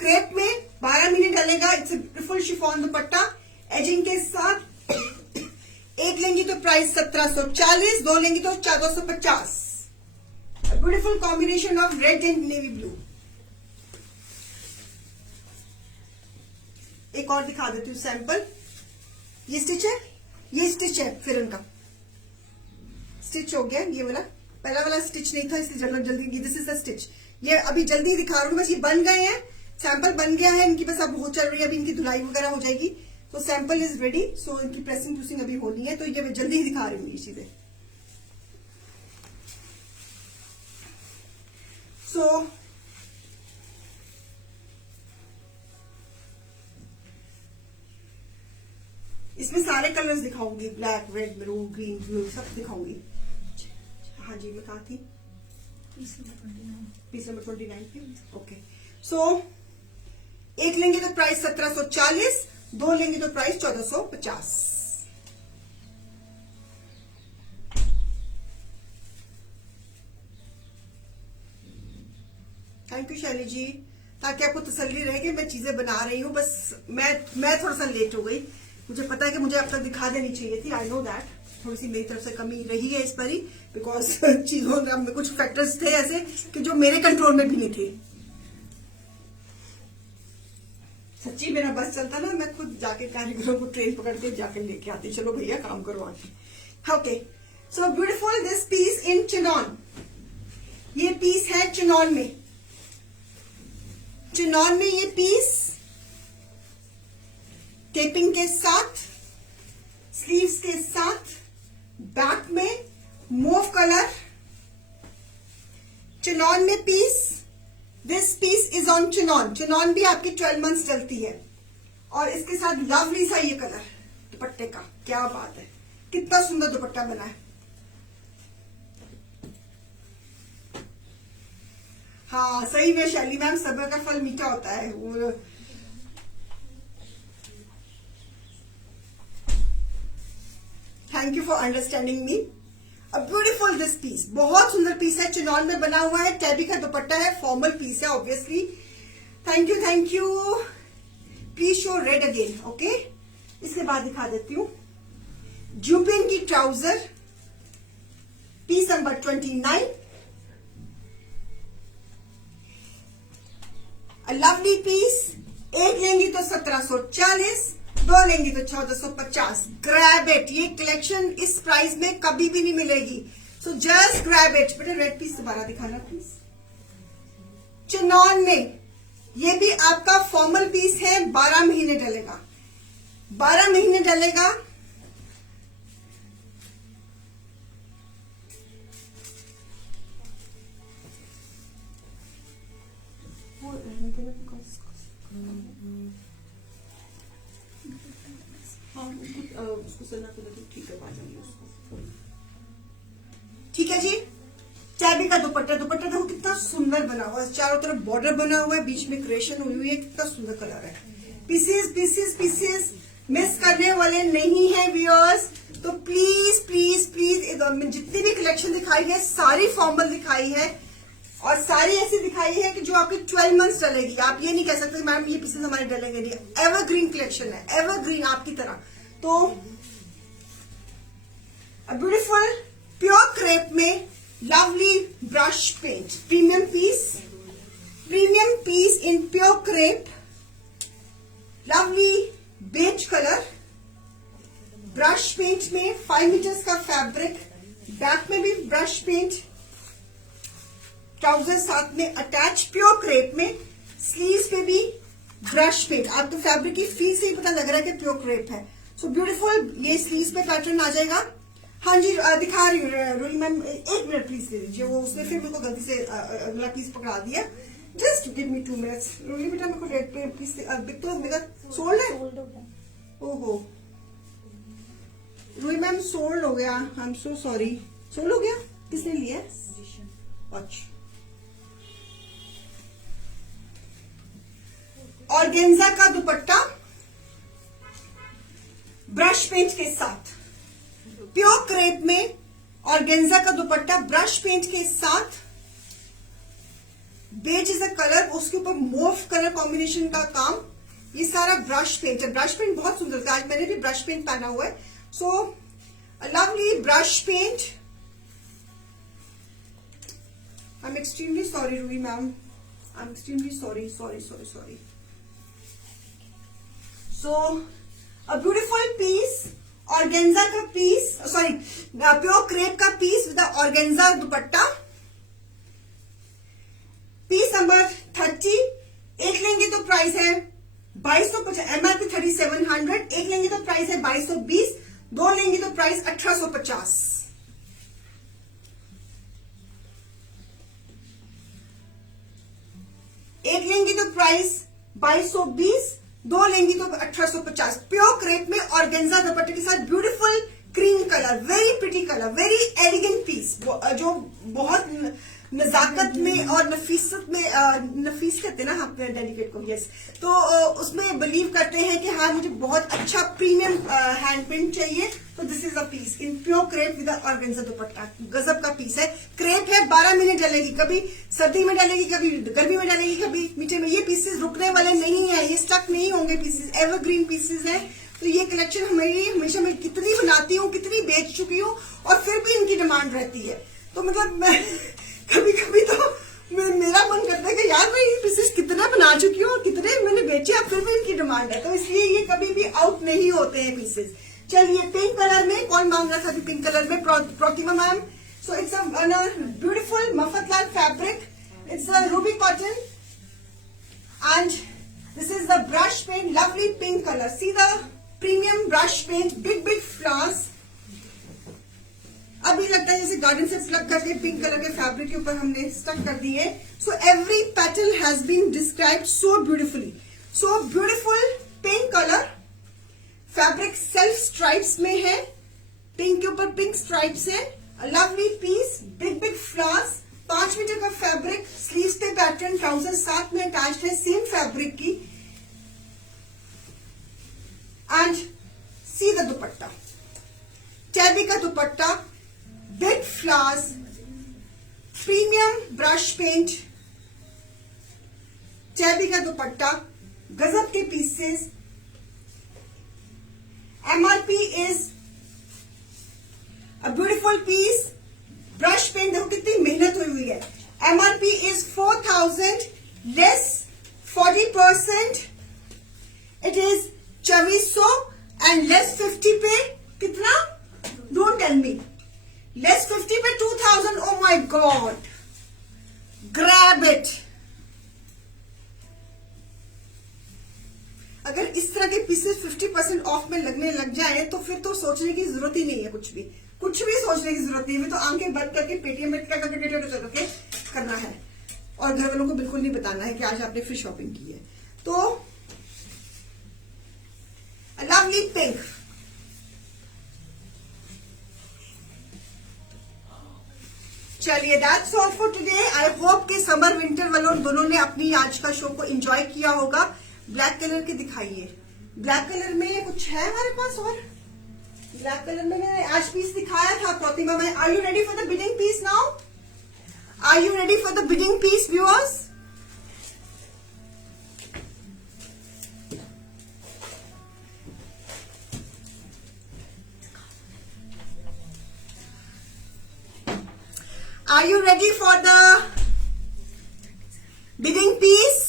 crepe में 12 महीने डलेगा। It's beautiful chiffon dupatta edging के साथ। एक लेंगी तो प्राइस 1740, दो लेंगी तो 1450। Beautiful combination of red and navy blue. एक और दिखा देती हूँ सैंपल। ये स्टिच है, ये स्टिच है, फिर उनका स्टिच हो गया। ये वाला पहला वाला स्टिच नहीं था, इसलिए जल्दी दिस इज द स्टिच। ये अभी जल्दी दिखा रही हूँ, बस ये बन गए हैं, सैंपल बन गया है इनकी, बस अब हो चल रही है, अभी इनकी धुलाई वगैरह हो जाएगी, तो सैंपल इज रेडी। सो इनकी प्रेसिंग प्रूसिंग अभी होनी है, तो ये जल्दी ही दिखा रही हूँ ये चीजें। सो इसमें सारे कलर्स दिखाऊंगी, black, red, maroon, green, blue, सब दिखाऊंगी। हाँ जी, मैं कहा थी पीस नंबर 29 पे। ओके, सो एक लेंगे तो प्राइस 1740, दो लेंगे तो प्राइस 1450। थैंक यू शैली जी, ताकि आपको तसल्ली रहे कि मैं चीजें बना रही हूँ। बस मैं थोड़ा सा लेट हो गई, मुझे पता है कि मुझे अब तक दिखा देनी चाहिए थी। आई नो दैट थोड़ी सी मेरी तरफ से कमी रही है इस पर ही, बिकॉज चीजों में कुछ फैक्टर्स थे ऐसे कि जो मेरे कंट्रोल में भी नहीं थे। सच्ची मेरा बस चलता ना, मैं खुद जाके कारीगरों को ट्रेन पकड़ के जाके लेके आती, चलो भैया काम करो आके। Okay, so beautiful this piece in chinon. ये पीस है चिनॉन में, चिनॉन में ये पीस टेपिंग के साथ, स्लीव्स के साथ, बैक में मूव कलर, चिनॉन में piece. This piece is on chinon. Chinon भी आपकी 12 मंथ्स चलती है, और इसके साथ लवली सा ये कलर दुपट्टे का, क्या बात है, कितना सुंदर दुपट्टा बना है। हाँ सही में शैली मैम, सब्र का फल मीठा होता है। Thank you for understanding me. A beautiful this piece, बहुत सुंदर पीस है, चिनॉन में बना हुआ है, टैबी का दुपट्टा है, फॉर्मल पीस है obviously. Thank you, thank you. Please show red again. Okay, इसके बाद दिखा देती हूँ जूबिन की trouser, piece number 29। A lovely piece, एक लेंगी तो 1740, दो लेंगी तो 1450। ग्रैब इट, ये कलेक्शन इस प्राइस में कभी भी नहीं मिलेगी, सो जस्ट ग्रैब इट। बेटा रेड पीस दोबारा दिखाना प्लीज। चिनॉन में ये भी आपका फॉर्मल पीस है, 12 महीने डलेगा, 12 महीने डलेगा। ठीक है जी, टैबी का दुपट्टा, दुपट्टा देखो कितना सुंदर बना हुआ है, चारों तरफ बॉर्डर बना हुआ है, बीच में क्रिएशन हुई हुई है, कितना सुंदर कलर है। पीसेस पीसेस पीसेस मिस करने वाले नहीं है व्यूअर्स, तो प्लीज प्लीज प्लीज जितनी भी कलेक्शन दिखाई है सारी फॉर्मल दिखाई है, और सारी ऐसी दिखाई है कि जो आपके 12 मंथ्स डलेगी। आप ये नहीं कह सकते मैम ये पीसेस हमारे डलेंगे नहीं, एवरग्रीन कलेक्शन है, एवरग्रीन आपकी तरह। तो ब्यूटीफुल प्योर क्रेप में lovely brush paint, premium piece in pure crepe, lovely beige colour, brush paint में 5 मीटर्स का फैब्रिक, बैक में भी ब्रश पेंट, ट्राउजर साथ में अटैच, प्योर क्रेप में, स्लीव्स पे भी ब्रश पेंट। आपको फैब्रिक की फील से ही पता लग रहा है कि प्योर क्रेप है। सो ब्यूटीफुल, ये स्लीव्स पे पैटर्न आ जाएगा। हाँ जी दिखा रही हूँ रोही मैम, 1 मिनट प्लीज दे दीजिए, वो उसने फिर मेरे को गलती से अगला पीस पकड़ा दिया। Just give me 2 minutes. Roli बेटा मेरे को रेड पे पीस तो मेरा सोल्ड है। सोल्ड हो गया। ओहो रूही मैम सोल्ड हो गया, I am so sorry. Sold हो गया, किसने लिया? अच्छा, ऑर्गेन्जा का दुपट्टा ब्रश पेंट के साथ, प्योर क्रेप में ऑर्गेन्जा का दुपट्टा ब्रश पेंट के साथ। बेज इज अ कलर, उसके ऊपर मोव कलर कॉम्बिनेशन का काम। ये सारा ब्रश पेंट है। ब्रश पेंट बहुत सुंदर था, आज मैंने भी ब्रश पेंट पहना हुआ है। So lovely brush paint. I am extremely sorry Ruhi ma'am, I am extremely sorry sorry sorry sorry. So a beautiful piece, organza का पीस, सॉरी प्योर क्रेप का piece with organza dupatta. Piece number 30। एक लेंगे तो price है 2250, MRP 3700। एक लेंगे तो price है 2220, दो लेंगे तो प्राइस 1850। एक लेंगे तो प्राइस 2220, दो लेंगी तो 1850। प्योर क्रेप में ऑर्गेन्जा दुपट्टे के साथ beautiful cream colour, very pretty colour, very elegant piece, जो बहुत नजाकत में और नफीसत में, नफीस कहते हैं ना आप डेलिकेट को, यस। तो उसमें बिलीव करते हैं कि हाँ मुझे बहुत अच्छा प्रीमियम हैंड प्रिंट चाहिए, तो this is a piece in pure crepe with organza dupatta. गजब का पीस है। क्रेप है, 12 महीने डलेगी, कभी सर्दी में डलेगी, कभी गर्मी में डलेगी, कभी मीठे में। ये पीसेस रुकने वाले नहीं है, ये स्टक नहीं होंगे पीसेस, एवरग्रीन पीसेस है। तो ये कलेक्शन हमेशा मैं कितनी बनाती हूँ, कितनी बेच चुकी हूँ, और फिर भी इनकी डिमांड रहती है। तो मतलब कभी कभी तो मेरा मन करता है कि यार मैं ये पीसेस कितना बना चुकी हूँ और कितने मैंने बेचे, अब फिर भी इनकी डिमांड है। तो इसलिए ये कभी भी आउट नहीं होते हैं पीसेस। चलिए पिंक कलर में कौन मांग रहा था अभी पिंक कलर में? Pratima ma'am. So it's a beautiful Mafatlal fabric, it's a ruby cotton and this is the brush paint, lovely pink colour. See the premium brush paint, big big flowers. अभी लगता है जैसे गार्डन से प्लग करके pink colour के fabric के ऊपर हमने स्टक कर दिए। So every petal has been described so beautifully, so beautiful pink colour. Fabric self stripes में है, पिंक के ऊपर पिंक स्ट्राइप्स है। Lovely piece, big big flowers, 5 metre का फैब्रिक, स्लीव्स पे पैटर्न, ट्राउजर साथ में अटैच्ड है सेम फैब्रिक की। And see the dupatta, tabby का दुपट्टा, big flowers, premium brush paint, tabby का दुपट्टा, गजब के pieces. MRP is a beautiful piece, brush paint देखो कितनी मेहनत हुई है। MRP is 4000 less 40%, it is 2400 and less 50 पे कितना? Don't tell me. लेस 50 पे 2000। Oh my God, grab it. अगर इस तरह के पीसेस 50% ऑफ में लगने लग जाए तो फिर तो सोचने की जरूरत ही नहीं है, कुछ भी सोचने की जरूरत नहीं है। तो आंखें बंद करके पेटीएम में करके करना है और घर वालों को बिल्कुल नहीं बताना है कि आज आपने फिर शॉपिंग की है। तो लवली पिंक, चलिए that's all for today. I hope कि समर विंटर वालों दोनों ने अपनी आज का शो को एंजॉय किया होगा। ब्लैक कलर के दिखाइए, ब्लैक कलर में कुछ है हमारे पास? और ब्लैक कलर में मैंने आज पीस दिखाया था प्रतिमा में। Are you ready for the bidding piece now? Are you ready for the bidding piece viewers? Are you ready for the bidding piece?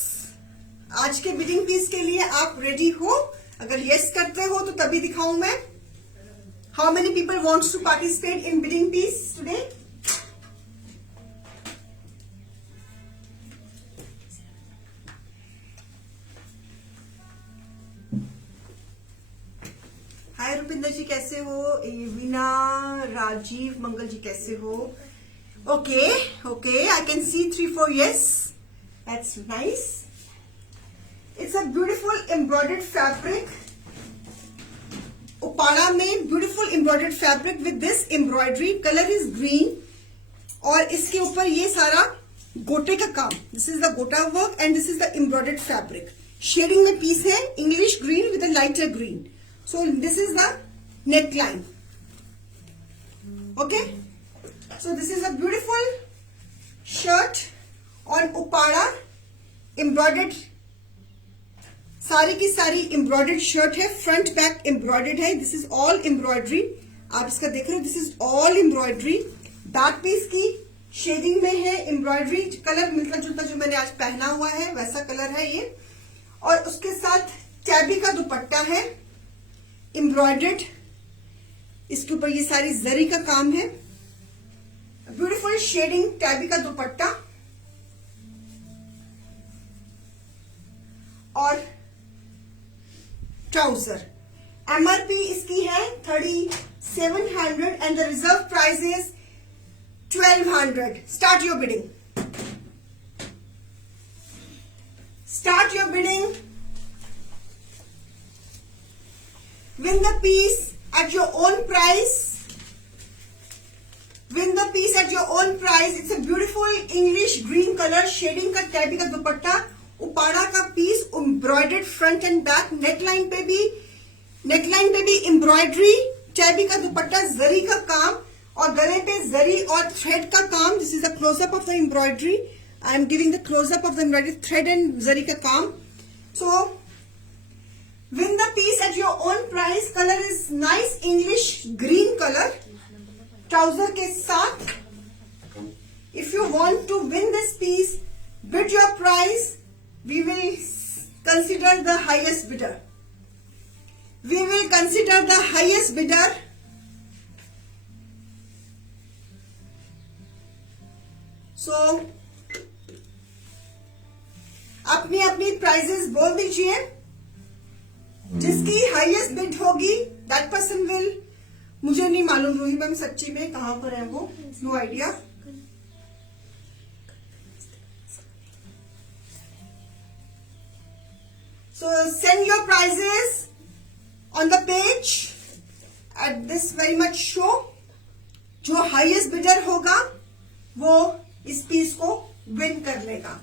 आज के बिडिंग पीस के लिए आप रेडी हो? अगर यस करते हो तो तभी दिखाऊं मैं। How many people wants to participate in bidding piece today? हाय रुपिंदर जी कैसे हो? वीना, राजीव, मंगल जी कैसे हो? Okay, I can see 3-4 yes. That's nice. It's a beautiful embroidered fabric. Uppada में beautiful embroidered fabric with this embroidery. Color is green. और इसके ऊपर ये सारा गोटे का काम. This is the gota work and this is the embroidered fabric. Shading में piece है English green with a lighter green. So this is the neckline. Okay. So this is a beautiful shirt on upada embroidered. सारी की सारी embroidered shirt है, front back embroidered है. This is all embroidery. आप इसका देख रहे हो, this is all embroidery. Back piece की शेडिंग में है एम्ब्रॉयडरी. कलर मिलता जुलता जो मैंने आज पहना हुआ है वैसा कलर है ये. और उसके साथ टैबी का दुपट्टा है एम्ब्रॉयडर्ड. इसके ऊपर ये सारी जरी का काम है. ब्यूटीफुल शेडिंग टैबी का दुपट्टा. और ट्राउजर. एमआरपी इसकी है 3700 and the reserve price is 1200. Start your bidding. Start your bidding. Win the piece at your own price. Win the piece at your own price. It's a beautiful English green color shading का tabby का दुपट्टा. उपाड़ा का piece embroidered front and back. Neckline पे भी embroidery. Tabby का दुपट्टा, जरी का काम और गले पे जरी और थ्रेड का काम. This is a closeup of the embroidery. I am giving the closeup of the embroidery. Thread and zari का काम. So win the piece at your own price. Colour is nice English green colour trouser के साथ. If you want to win this piece, bid your price. We will consider the highest bidder. We will consider the highest bidder. So अपनी अपनी prices बोल दीजिए. जिसकी highest bid होगी that person will. मुझे नहीं मालूम रूही मैम सच्ची में कहां पर है वो. No idea. So send your prizes on the page at this very much show. जो हाईएस्ट बिडर होगा वो इस पीस को विन कर लेगा.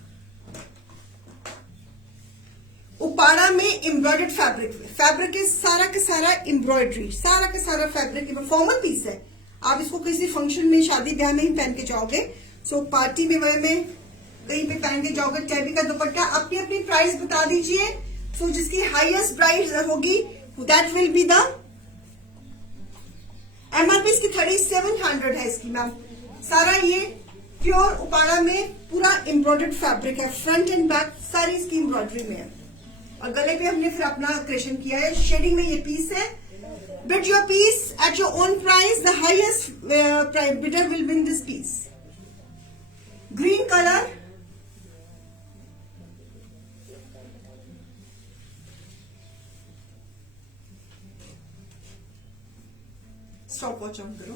उपाड़ा में एम्ब्रॉयडर्ड फैब्रिक इज सारा का सारा एम्ब्रॉयडरी. सारा का सारा फैब्रिक फॉर्मल पीस है. आप इसको किसी फंक्शन में, शादी ब्याह में ही पहन के जाओगे. सो पार्टी में कहीं पे पहन के जाओगे. टैबी का दुपट्टा. अपनी अपनी प्राइस बता दीजिए. सो जिसकी हाईएस्ट प्राइस होगी that will be the. MRP इसकी 3700 है इसकी मैम. सारा ये प्योर उपाड़ा में पूरा एम्ब्रॉयडर्ड फैब्रिक है. फ्रंट एंड बैक सारी इसकी एम्ब्रॉयडरी में है. और गले पे हमने फिर अपना क्रिएशन किया है. शेडिंग में ये पीस है. Bid your piece at your own price. The highest bidder will win this piece. Green colour. Stopwatch on करो.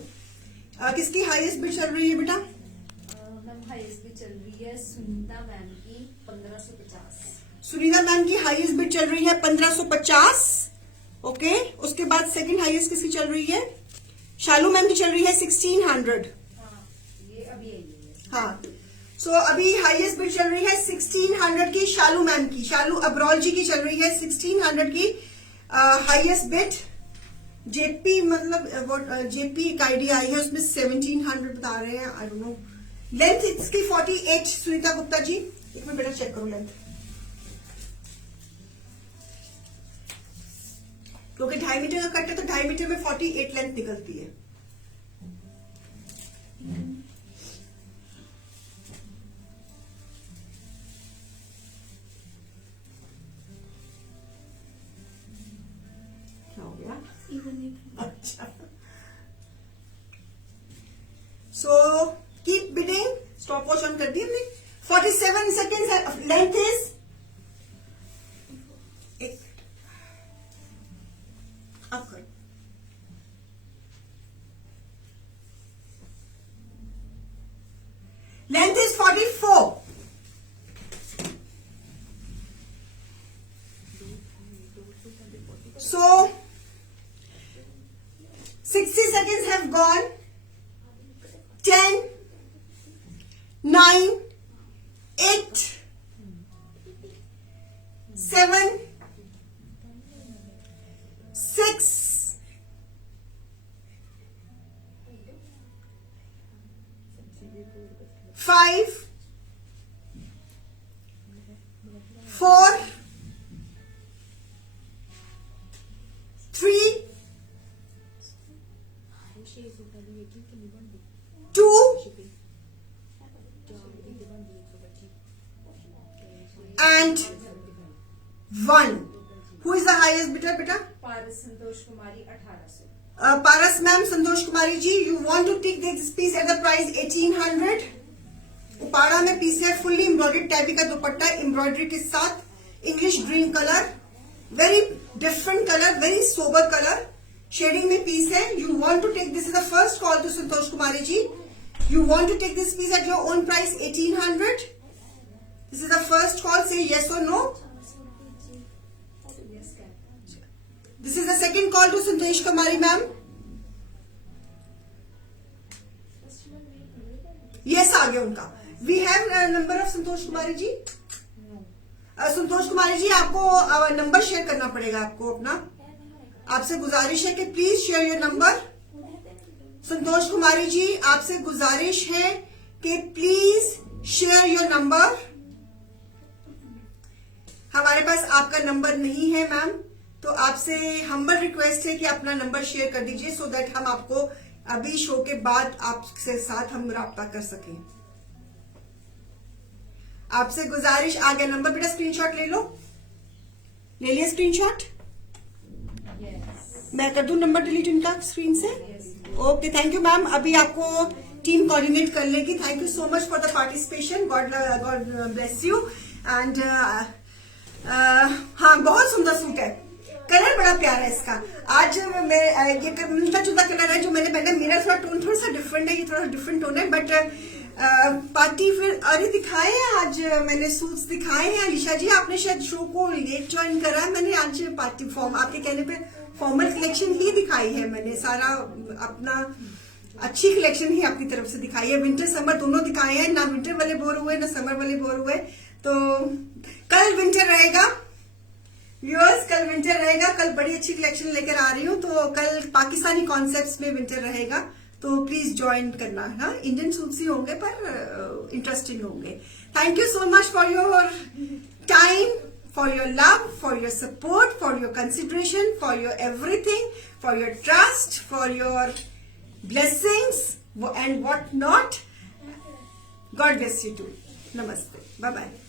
किसकी हाईएस्ट बिड चल रही है बेटा? मैम हाईएस्ट बिड चल रही है सुनीता मैम की 1550. सुनीता मैम की हाईएस्ट बिड चल रही है 1550. ओके. उसके बाद सेकंड हाईएस्ट किसकी चल रही है? शालू मैम की चल रही है 1600. ये अभी आई है. हाँ. सो अभी हाईएस्ट बिड चल रही है 1600 की शालू मैम की. शालू अब्रॉल जी की चल रही है 1600 की हाईएस्ट बिड. जेपी मतलब जेपी एक आइडिया आई है उसमें 1700 बता रहे हैं. आई डोंट नो. लेंथ इसकी 48. सुनीता गुप्ता जी एक मिनट बेटा चेक करो लेंथ. क्योंकि 2.5 मीटर का कट है तो 2.5 मीटर में 48 लेंथ निकलती है. क्या हो गया? अच्छा. So keep bidding. Stop watch on कर दी हमने. 47 सेकेंड. लेंथ इज up कर. Length is 44. So 60 seconds have gone. 10, 9, 8, 7, 6, 5, 4, 3, 2, and 1. Who is the highest bidder, beta? Paras Santosh Kumari 1800. Paras ma'am, Santosh Kumari ji, you want to take this piece at the price 1800. Uppada में piece है, fully embroidered type का दुपट्टा embroidery के साथ, English green colour, very different colour, very sober colour shading में piece है. You want to take this is the first call to Santosh Kumari ji. You want to take this piece at your own price 1800. This is the first call. Say yes और no. Yes, can. This is the second call to Santosh Kumari ma'am. Yes, आ गया उनका. We have number of Santosh Kumari जी. संतोष कुमारी जी, आपको number share करना पड़ेगा आपको अपना. आपसे गुजारिश है कि प्लीज शेयर योर नंबर. संतोष कुमारी जी, आपसे गुजारिश है कि प्लीज शेयर योर नंबर. हमारे पास आपका नंबर नहीं है मैम, तो आपसे हम्बल रिक्वेस्ट है कि अपना नंबर शेयर कर दीजिए सो दैट हम आपको अभी शो के बाद आपसे साथ हम राब्ता कर सकें. आपसे गुजारिश. आ गया नंबर, बेटा स्क्रीनशॉट ले लो. ले लिया स्क्रीनशॉट. Yes. मैं कर दूं नंबर डिलीट इनका स्क्रीन से. Yes. Okay, thank you ma'am. अभी आपको टीम कोऑर्डिनेट कर लेगी. Thank you so much for the participation. God bless you. And हाँ, बहुत सुंदर सूट है. कलर बड़ा प्यारा है इसका. आज मैं ये मिलता जुलता कलर है जो मैंने पहना. मेरा थोड़ा टोन थोड़ा सा डिफरेंट है, ये थोड़ा डिफरेंट टोन है, बट पार्टी फिर अरे दिखाए हैं आज मैंने सूट्स दिखाए हैं. अलीशा जी, आपने शायद शो को लेट ज्वाइन करा है. मैंने आज पार्टी फॉर्म आपके कहने पे फॉर्मल कलेक्शन ही दिखाई है. मैंने सारा अपना अच्छी कलेक्शन ही आपकी तरफ से दिखाई है. विंटर समर दोनों दिखाए हैं. ना विंटर वाले बोर हुए ना समर वाले बोर हुए. तो कल विंटर रहेगा व्यूअर्स, कल विंटर रहेगा. कल बड़ी अच्छी कलेक्शन लेकर आ रही हूँ. तो कल पाकिस्तानी कॉन्सेप्ट्स में विंटर रहेगा, तो प्लीज ज्वाइन करना. हाँ, इंडियन सूट्स ही होंगे पर इंटरेस्टिंग होंगे. Thank you so much for your time, for your love, for your support, for your consideration, for your everything, for your trust, for your blessings and what not. God bless you too. Namaste. Bye bye.